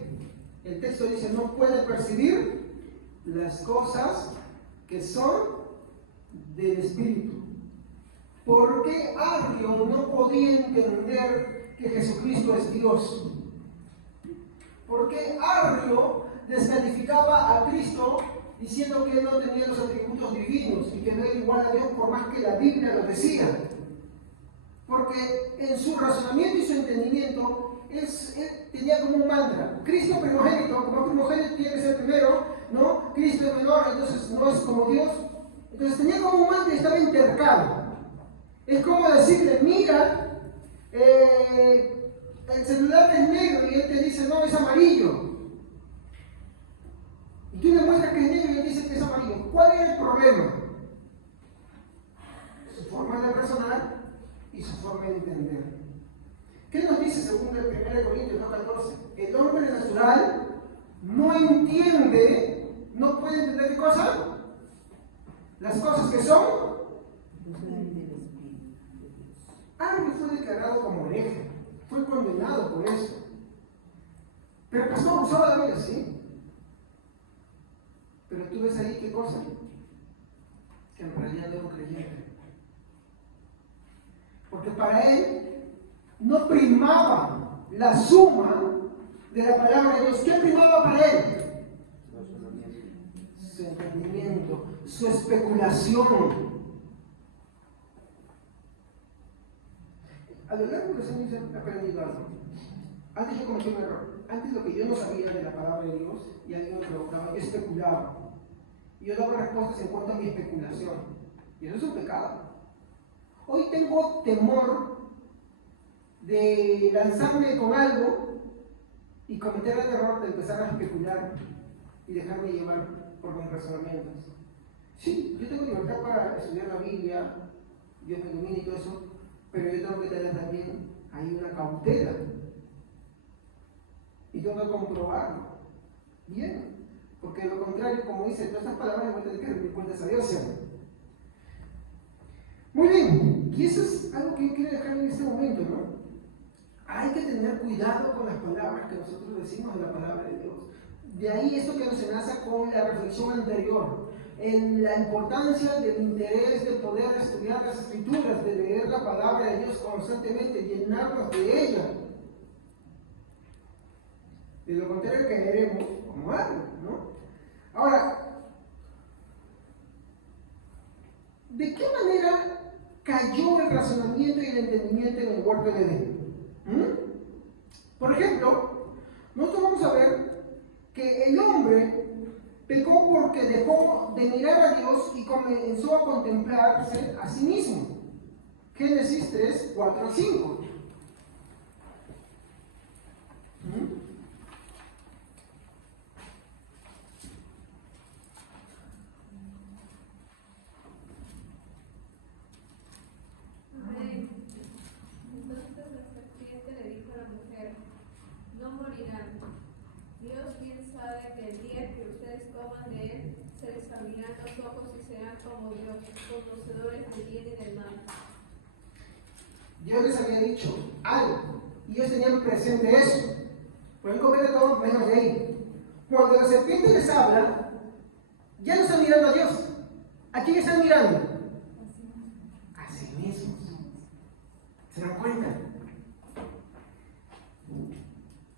el texto dice, no puede percibir las cosas que son del Espíritu. ¿Por qué Arrio no podía entender que Jesucristo es Dios? ¿Por qué Arrio descalificaba a Cristo diciendo que él no tenía los atributos divinos y que no era igual a Dios por más que la Biblia lo decía? Porque en su razonamiento y su entendimiento, él tenía como un mantra: Cristo primogénito, como primogénito tiene que ser primero, ¿no? Cristo es menor, entonces no es como Dios. Entonces tenía como un mantra y estaba intercalado. Es como decirle, mira, el celular es negro y él te dice, no, es amarillo. Y tú le muestras que es negro y él dice que es amarillo. ¿Cuál era el problema? Su forma de razonar y su forma de entender. ¿Qué nos dice según el 1 Corintios 2:14? El hombre natural no entiende, no puede entender qué cosa, las cosas que son. Arrio fue declarado como hereje, fue condenado por eso. Pero el pastor usaba la Biblia, sí. Pero tú ves ahí qué cosa, que en realidad no era un creyente. Porque para él no primaba la suma de la palabra de Dios, ¿qué primaba para él? Su entendimiento, su especulación. A lo largo de los años he aprendido algo. Antes yo cometí un error. Antes lo que yo no sabía de la palabra de Dios y alguien me preguntaba, yo especulaba. Y yo daba respuestas en cuanto a mi especulación. Y eso es un pecado. Hoy tengo temor de lanzarme con algo y cometer el error de empezar a especular y dejarme llevar por mis razonamientos. Sí, yo tengo libertad para estudiar la Biblia, Dios me ilumina y todo eso, pero yo tengo que tener también ahí una cautela. Y tengo que comprobarlo bien, porque de lo contrario, como dice, todas estas palabras me voy a tener que rendir cuentas a Dios. ¿Sí? Muy bien, y eso es algo que yo quiero dejar en este momento, ¿no? Hay que tener cuidado con las palabras que nosotros decimos de la palabra de Dios. De ahí esto que nos enlaza con la reflexión anterior, en la importancia del interés de poder estudiar las Escrituras, de leer la palabra de Dios constantemente, llenarnos de ella. De lo contrario caeremos como algo, ¿no? Ahora, ¿de qué manera cayó el razonamiento y el entendimiento en el huerto de Edén? Por ejemplo, nosotros vamos a ver que el hombre pecó porque dejó de mirar a Dios y comenzó a contemplarse a sí mismo. Génesis 3, 4 y 5. Entonces la serpiente le dijo a la mujer: no morirán. Dios bien sabe que el día que ustedes coman de él, se les abrirán los ojos y serán como Dios, conocedores del bien y del mal. Dios les había dicho algo, y ellos tenían presente eso. Pueden comer de todo menos de ahí. Cuando la serpiente les habla, ya no están mirando a Dios. ¿A quién están mirando? A sí mismos. ¿Se dan cuenta?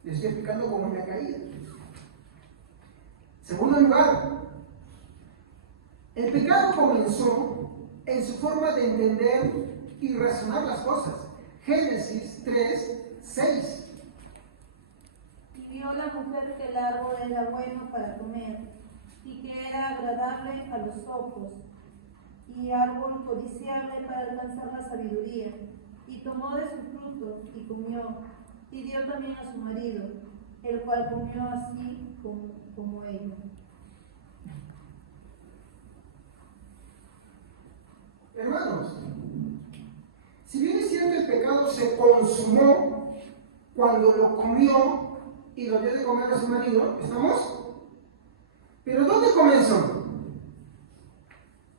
Les estoy explicando cómo es la caída. Segundo lugar, el pecado comenzó en su forma de entender y razonar las cosas. Génesis 3, 6. Y vio la mujer que el árbol era bueno para comer, y que era agradable a los ojos, y árbol codiciable para alcanzar la sabiduría. Y tomó de su fruto, y comió, y dio también a su marido, el cual comió así como ella. Hermanos, si bien es cierto el pecado se consumó cuando lo comió y lo dio de comer a su marido, ¿estamos? Pero ¿dónde comenzó?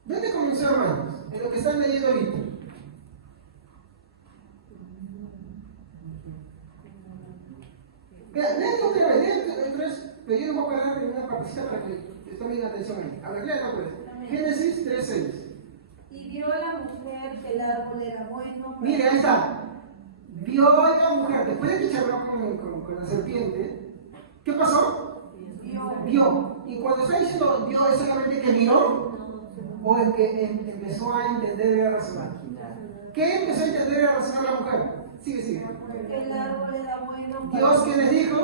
¿Dónde comenzó, hermanos? En lo que están leyendo ahorita. Vean, lean otra vez, pero yo no voy a parar en una partecita para que tomen atención ahí. A ver, lean otra vez. Génesis 3, 6. Y vio la mujer que el árbol era bueno. Mire, ahí está. Vio a la mujer, después de que charló con la serpiente, ¿qué pasó? Vio. Y cuando está diciendo vio, ¿es solamente que miró? ¿O el que empezó a entender y a razonar? ¿Qué empezó a entender y a razonar la mujer? Sigue. El árbol era bueno. ¿Dios qué les dijo?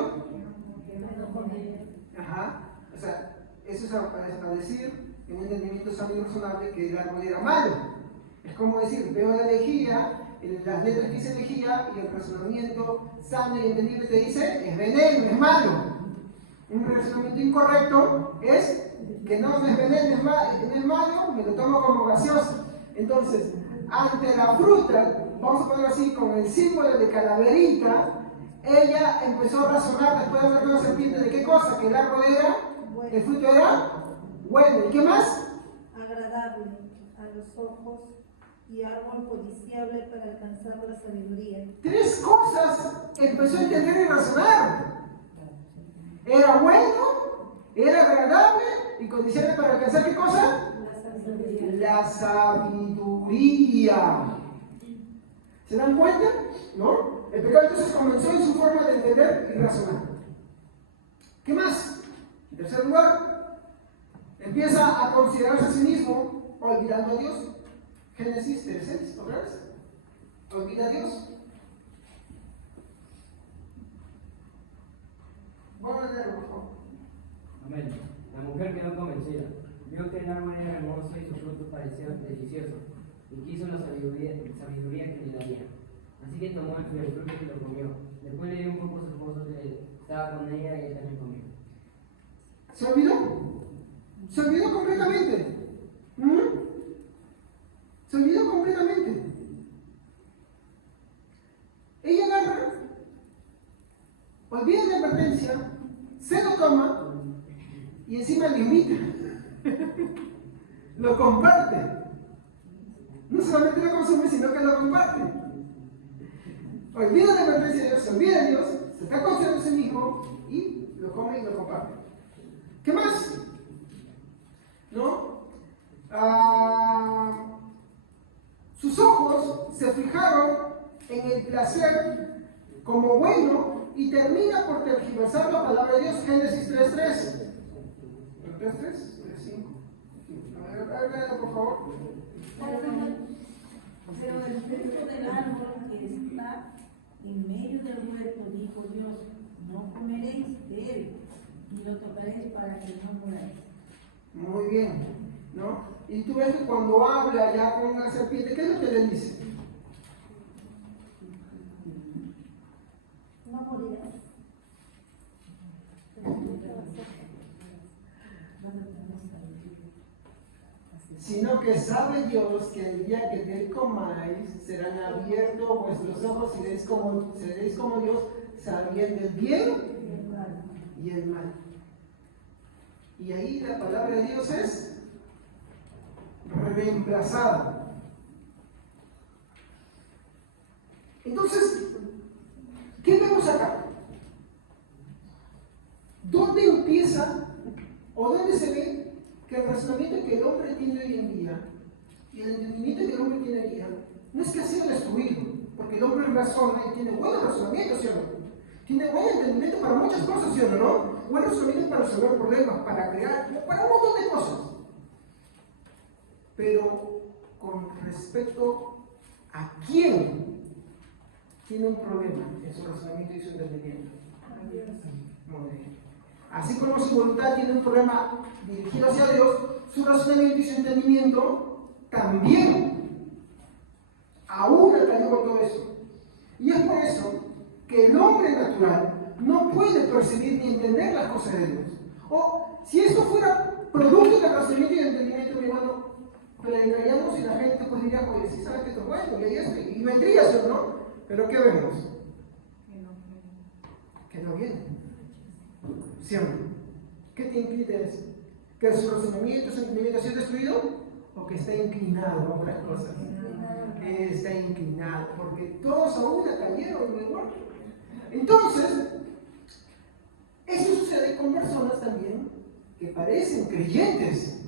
Ajá. O sea, eso es a decir en un entendimiento sabio y razonable que el árbol era malo. Es como decir, veo la lejía, las letras que dice lejía y el razonamiento sano y entendible te dice es veneno, es malo. Un razonamiento incorrecto es que no es veneno, es malo, me lo tomo como gaseosa. Entonces, ante la fruta, vamos a ponerlo así, con el símbolo de calaverita, ella empezó a razonar después de hablar con la serpiente de qué cosa, que el árbol era, el fruto era bueno. ¿Y qué más? Agradable a los ojos y árbol codiciable para alcanzar la sabiduría. 3 cosas empezó a entender y razonar. Era bueno, era agradable y codiciable para alcanzar ¿qué cosa? La sabiduría. ¿Se dan cuenta? ¿No? El pecado entonces comenzó en su forma de entender y razonar. ¿Qué más? En tercer lugar, empieza a considerarse a sí mismo olvidando a Dios. Génesis 3:6, ¿otra vez? Olvida a Dios. Vamos a leerlo, por favor. Amén. La mujer quedó convencida. Vio que el árbol era hermoso y su fruto parecía delicioso, y quiso la sabiduría que le daría. Así que tomó el fruto y lo comió. Después le dio un poco a su esposo que estaba con ella y él también comió. ¿Se olvidó? Se olvidó completamente. Se olvidó completamente. Ella agarra, olvida la advertencia, se lo toma y encima lo imita. Lo comparte. No solamente lo consume, sino que lo comparte. Olvida la advertencia de Dios, se olvida de Dios, se está considerando a sí mismo y lo come y lo comparte. ¿Qué más? ¿No? Sus ojos se fijaron en el placer como bueno y termina por tergiversar la palabra de Dios. Génesis 3:3. 3:3, 3:5. A ver, por favor. Pero el fruto del árbol que está en medio del huerto, dijo Dios, no comeréis de él, ni lo tocaréis para que no muráis. Muy bien, ¿no? Y tú ves que cuando habla ya con la serpiente, ¿qué es lo que le dice? No morirás. Sino que sabe Dios que el día que de él comáis serán abiertos vuestros ojos y seréis como Dios, sabiendo el bien y el mal. Y ahí la palabra de Dios es reemplazada. Entonces, ¿qué vemos acá? ¿Dónde empieza o dónde se ve que el razonamiento que el hombre tiene hoy en día y el entendimiento que el hombre tiene hoy en día no es que ha sido destruido? Porque el hombre razona y tiene buen razonamiento, ¿sí o no? Tiene buen entendimiento para muchas cosas, ¿sí o no? Buen razonamiento para resolver problemas, para crear, para un montón de cosas. Pero con respecto a quién tiene un problema en su razonamiento y su entendimiento. Muy bien. Así como su voluntad tiene un problema dirigido hacia Dios, su razonamiento y su entendimiento también. Aún cayó con todo eso. Y es por eso que el hombre natural no puede percibir ni entender las cosas de Dios. O si esto fuera producto del razonamiento y del entendimiento, mi hermano, predicaríamos y la gente pues diría, oye, si sabes que esto es bueno, y ahí está, y vendría a ser, ¿no? Pero ¿qué vemos? Que no viene. ¿Sí o no? ¿Qué te implica eso? ¿Que su razonamiento, su entendimiento ha sido destruido? ¿O que está inclinado a otras cosas? Que está inclinado, porque todos a una cayeron en el muerto. Entonces, eso sucede con personas también que parecen creyentes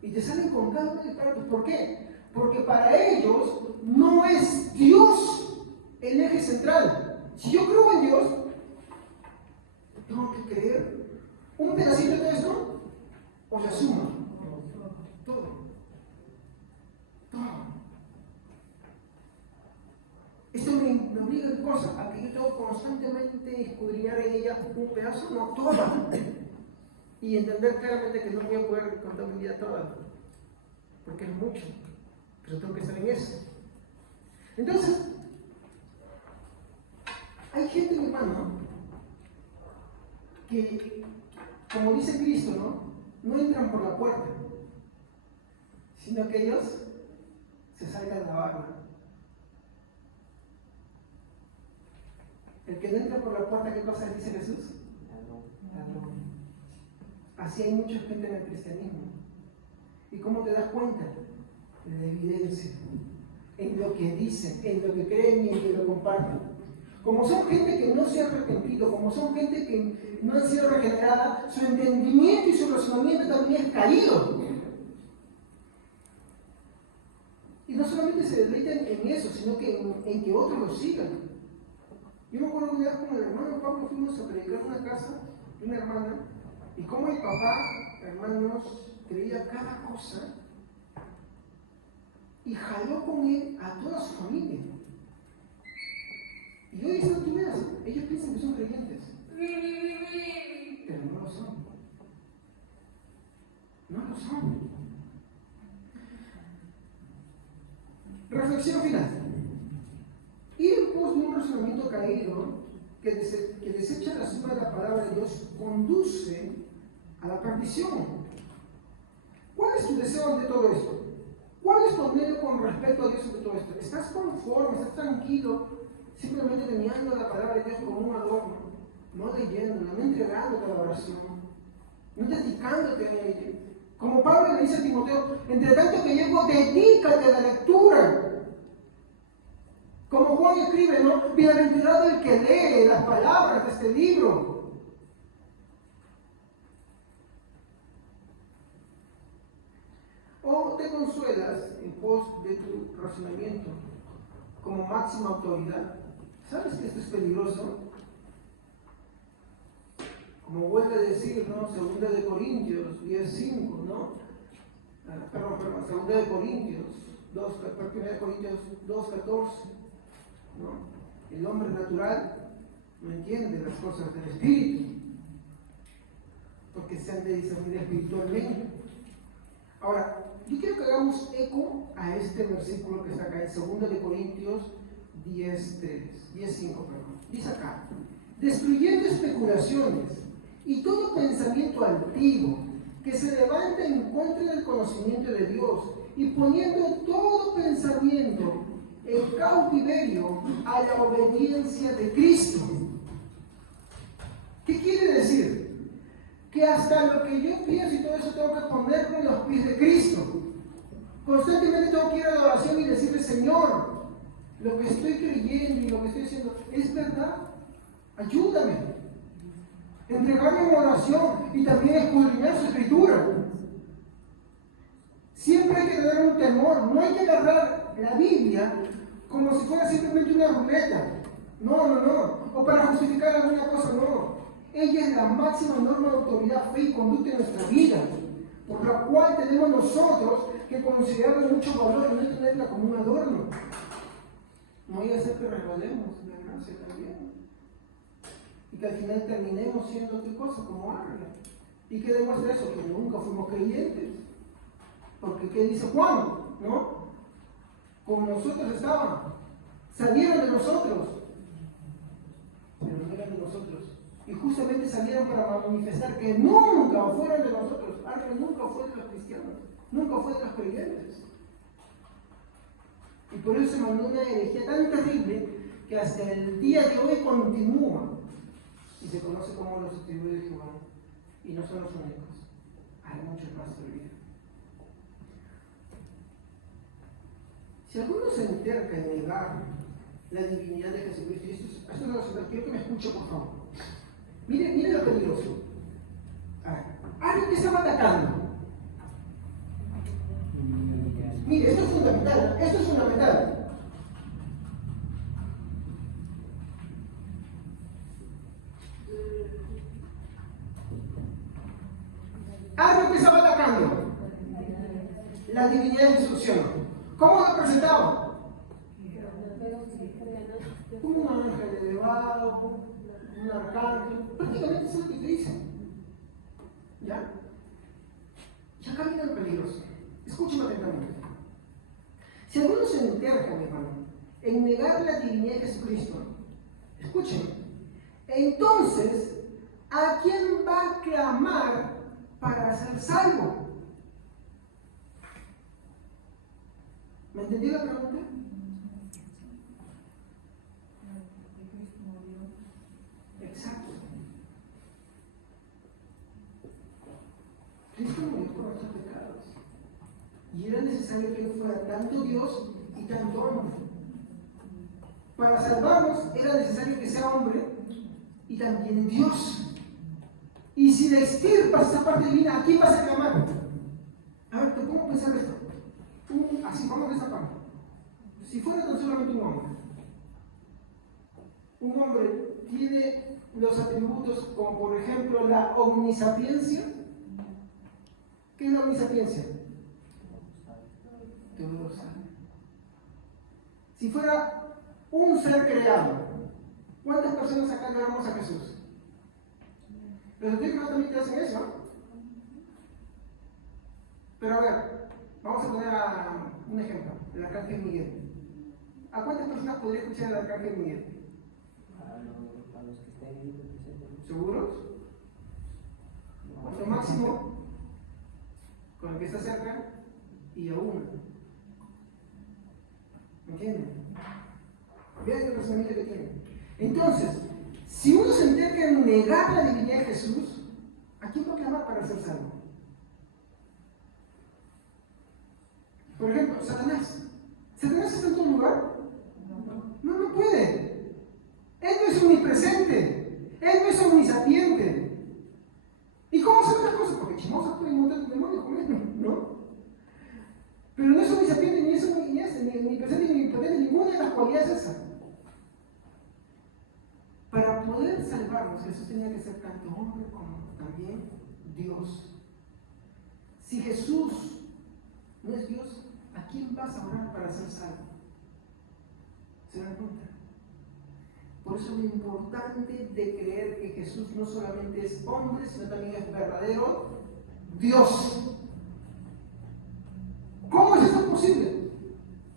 y te salen con cada uno de partos. ¿Por qué? Porque para ellos no es Dios el eje central. Si yo creo en Dios, tengo que creer un pedacito de esto o la suma. Todo. Esto me obliga a cosa, a que yo tengo constantemente escudriñar en ella un pedazo, no toda. Y entender claramente que no voy a poder contar mi vida toda, porque es mucho, pero tengo que estar en eso. Entonces, hay gente, mi hermano, que, como dice Cristo, no entran por la puerta, sino que ellos se salgan la barra. El que no entra por la puerta, ¿qué cosa dice Jesús? Ladrón. Así hay mucha gente en el cristianismo. ¿Y cómo te das cuenta? En la evidencia, en lo que dicen, en lo que creen y en que lo comparten. Como son gente que no se ha arrepentido, como son gente que no ha sido regenerada, su entendimiento y su razonamiento también es caído. Y no solamente se deleitan en eso, sino que en que otros lo sigan. Yo me acuerdo una vez con el hermano Pablo fuimos a predicar en una casa de una hermana, y como el papá, hermanos, creía cada cosa, y jaló con él a toda su familia. Y hoy están tú veas, ellos piensan que son creyentes, pero no lo son. No lo son. Reflexión final. Ir en pos de un razonamiento caído que desecha la suma de la palabra de Dios conduce a la perdición. ¿Cuál es tu deseo ante todo esto? ¿Cuál es tu anhelo con respecto a Dios ante todo esto? ¿Estás conforme, estás tranquilo, simplemente teniendo la palabra de Dios como un adorno, no leyéndola, no entregándote a la oración, no dedicándote a ella? Como Pablo le dice a Timoteo, entre tanto que llego, dedícate a la lectura. Como Juan escribe, ¿no? Bienaventurado el que lee las palabras de este libro. O te consuelas en pos de tu razonamiento como máxima autoridad. ¿Sabes que esto es peligroso? Como vuelve a decir, ¿no? 2 de Corintios 10:5, ¿no? Perdón, 2 de Corintios 2:14, ¿no? El hombre natural no entiende las cosas del Espíritu, porque se han de discernir espiritualmente. Ahora, yo quiero que hagamos eco a este versículo que está acá en 2 de Corintios 10:5, perdón. Dice acá, destruyendo especulaciones y todo pensamiento altivo que se levanta en contra del conocimiento de Dios, y poniendo todo pensamiento en cautiverio a la obediencia de Cristo. ¿Qué quiere decir? Que hasta lo que yo pienso y todo eso tengo que ponerlo en los pies de Cristo. Constantemente tengo que ir a la oración y decirle, Señor, lo que estoy creyendo y lo que estoy haciendo es verdad. Ayúdame. Entregarme en oración y también escudriñar su escritura. Siempre hay que tener un temor. No hay que agarrar la Biblia como si fuera simplemente una ruleta. No. O para justificar alguna cosa, no. Ella es la máxima norma de autoridad, fe y conducta en nuestra vida, por la cual tenemos nosotros que considerarle mucho valor y no tenerla como un adorno. No vaya a ser que resbalemos la gracia también. Y que al final terminemos siendo qué cosa, como árboles. ¿Y qué demuestra eso? Que nunca fuimos creyentes. Porque ¿qué dice Juan? ¿No? Como nosotros estaban, salieron de nosotros, pero no eran de nosotros. Y justamente salieron para manifestar que nunca fueron de nosotros. Árboles nunca fue de los cristianos, nunca fue de los creyentes. Y por eso se mandó una herejía tan terrible que hasta el día de hoy continúa. Y se conoce como los testigos de Jehová. Y no son los únicos. Hay muchos más todavía. Si alguno se enterca en negar la divinidad de Jesucristo, y esto es una cosa, quiero que me escuche, por favor. Mire lo peligroso. Alguien que estaba atacando. Mire, esto es fundamental. Algo que estaba atacando la divinidad de Jesucristo. ¿Cómo lo presentaba? Un ángel elevado, un arcángel, prácticamente eso es lo que te dice. ¿Ya? Ya camina el peligroso. Escúchame atentamente. Si alguno se enterca, mi hermano, en negar la divinidad de Jesucristo, escúcheme, entonces, ¿a quién va a clamar para ser salvo? ¿Me entendió la pregunta? Exacto. Cristo murió por nuestros pecados. Y era necesario que Él fuera tanto Dios y tanto hombre. Para salvarnos era necesario que sea hombre y también Dios. Y si le extirpas esa parte divina, ¿a quién vas a clamar? A ver, te pongo a pensar esto. Así, vamos a esa parte. Si fuera tan solamente un hombre, un hombre tiene los atributos como por ejemplo la omnisapiencia. ¿Qué es la omnisapiencia? Todo lo sabe. Si fuera un ser creado, ¿cuántas personas acá adoramos a Jesús? Los antiguos también te hacen eso, ¿no? Pero a ver, vamos a poner un ejemplo, el arcángel Miguel. ¿A cuántas personas podría escuchar el arcángel Miguel? A los que estén ahí presentes. ¿Seguros? Lo máximo con el que está cerca y a uno. ¿Me entienden? Vean el razonamiento que tienen. Entonces, si uno se entera en negar la divinidad de Jesús, ¿a quién va a clamar para ser salvo? Por ejemplo, Satanás. ¿Satanás está en todo lugar? No, no puede. Él no es omnipresente. Él no es omnisapiente. ¿Y cómo sabe las cosas? Porque chismoso puede montar un demonio con él, ¿no? Pero no es omnisapiente, ni omnipresente, ni omnipotente, ninguna de las cualidades esas. Para poder salvarnos, Jesús tenía que ser tanto hombre como también Dios. Si Jesús no es Dios, ¿a quién vas a orar para ser salvo? ¿Se dan cuenta? Por eso lo importante de creer que Jesús no solamente es hombre, sino también es verdadero Dios. ¿Cómo es esto posible?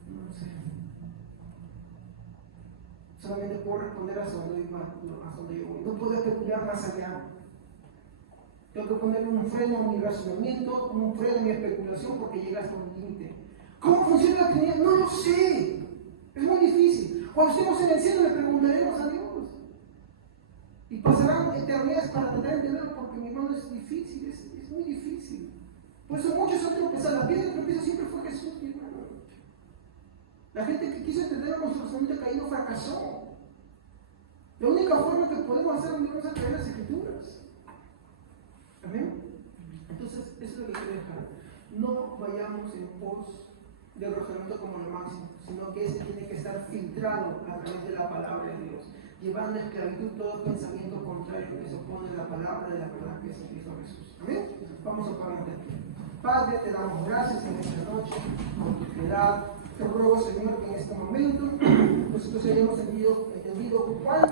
No sé. Solamente puedo responder hasta donde yo voy. No puedo especular más allá. Tengo que ponerle un freno a mi razonamiento, un freno a mi especulación, porque llega hasta un límite. ¿Cómo funciona la Trinidad? No lo sé. Es muy difícil. Cuando estemos en el cielo le preguntaremos a Dios. Y pasarán eternidades para tratar de entenderlo, porque mi hermano es difícil, es muy difícil. Por eso muchos han tropezado. La piedra de tropiezo siempre fue Jesús, mi hermano. La gente que quiso entender nuestro razonamiento caído fracasó. La única forma que podemos hacer es a través de las Escrituras. ¿Amén? Entonces, eso es lo que quiero dejar. No vayamos en pos del razonamiento como lo máximo, sino que ese tiene que estar filtrado a través de la palabra de Dios, llevando a esclavitud todo pensamiento contrario que se opone a la palabra de la verdad que es Cristo Jesús. ¿Amén? Vamos a parar de aquí. Padre, te damos gracias en esta noche por tu piedad. Te ruego, Señor, que en este momento nosotros hayamos entendido cuánto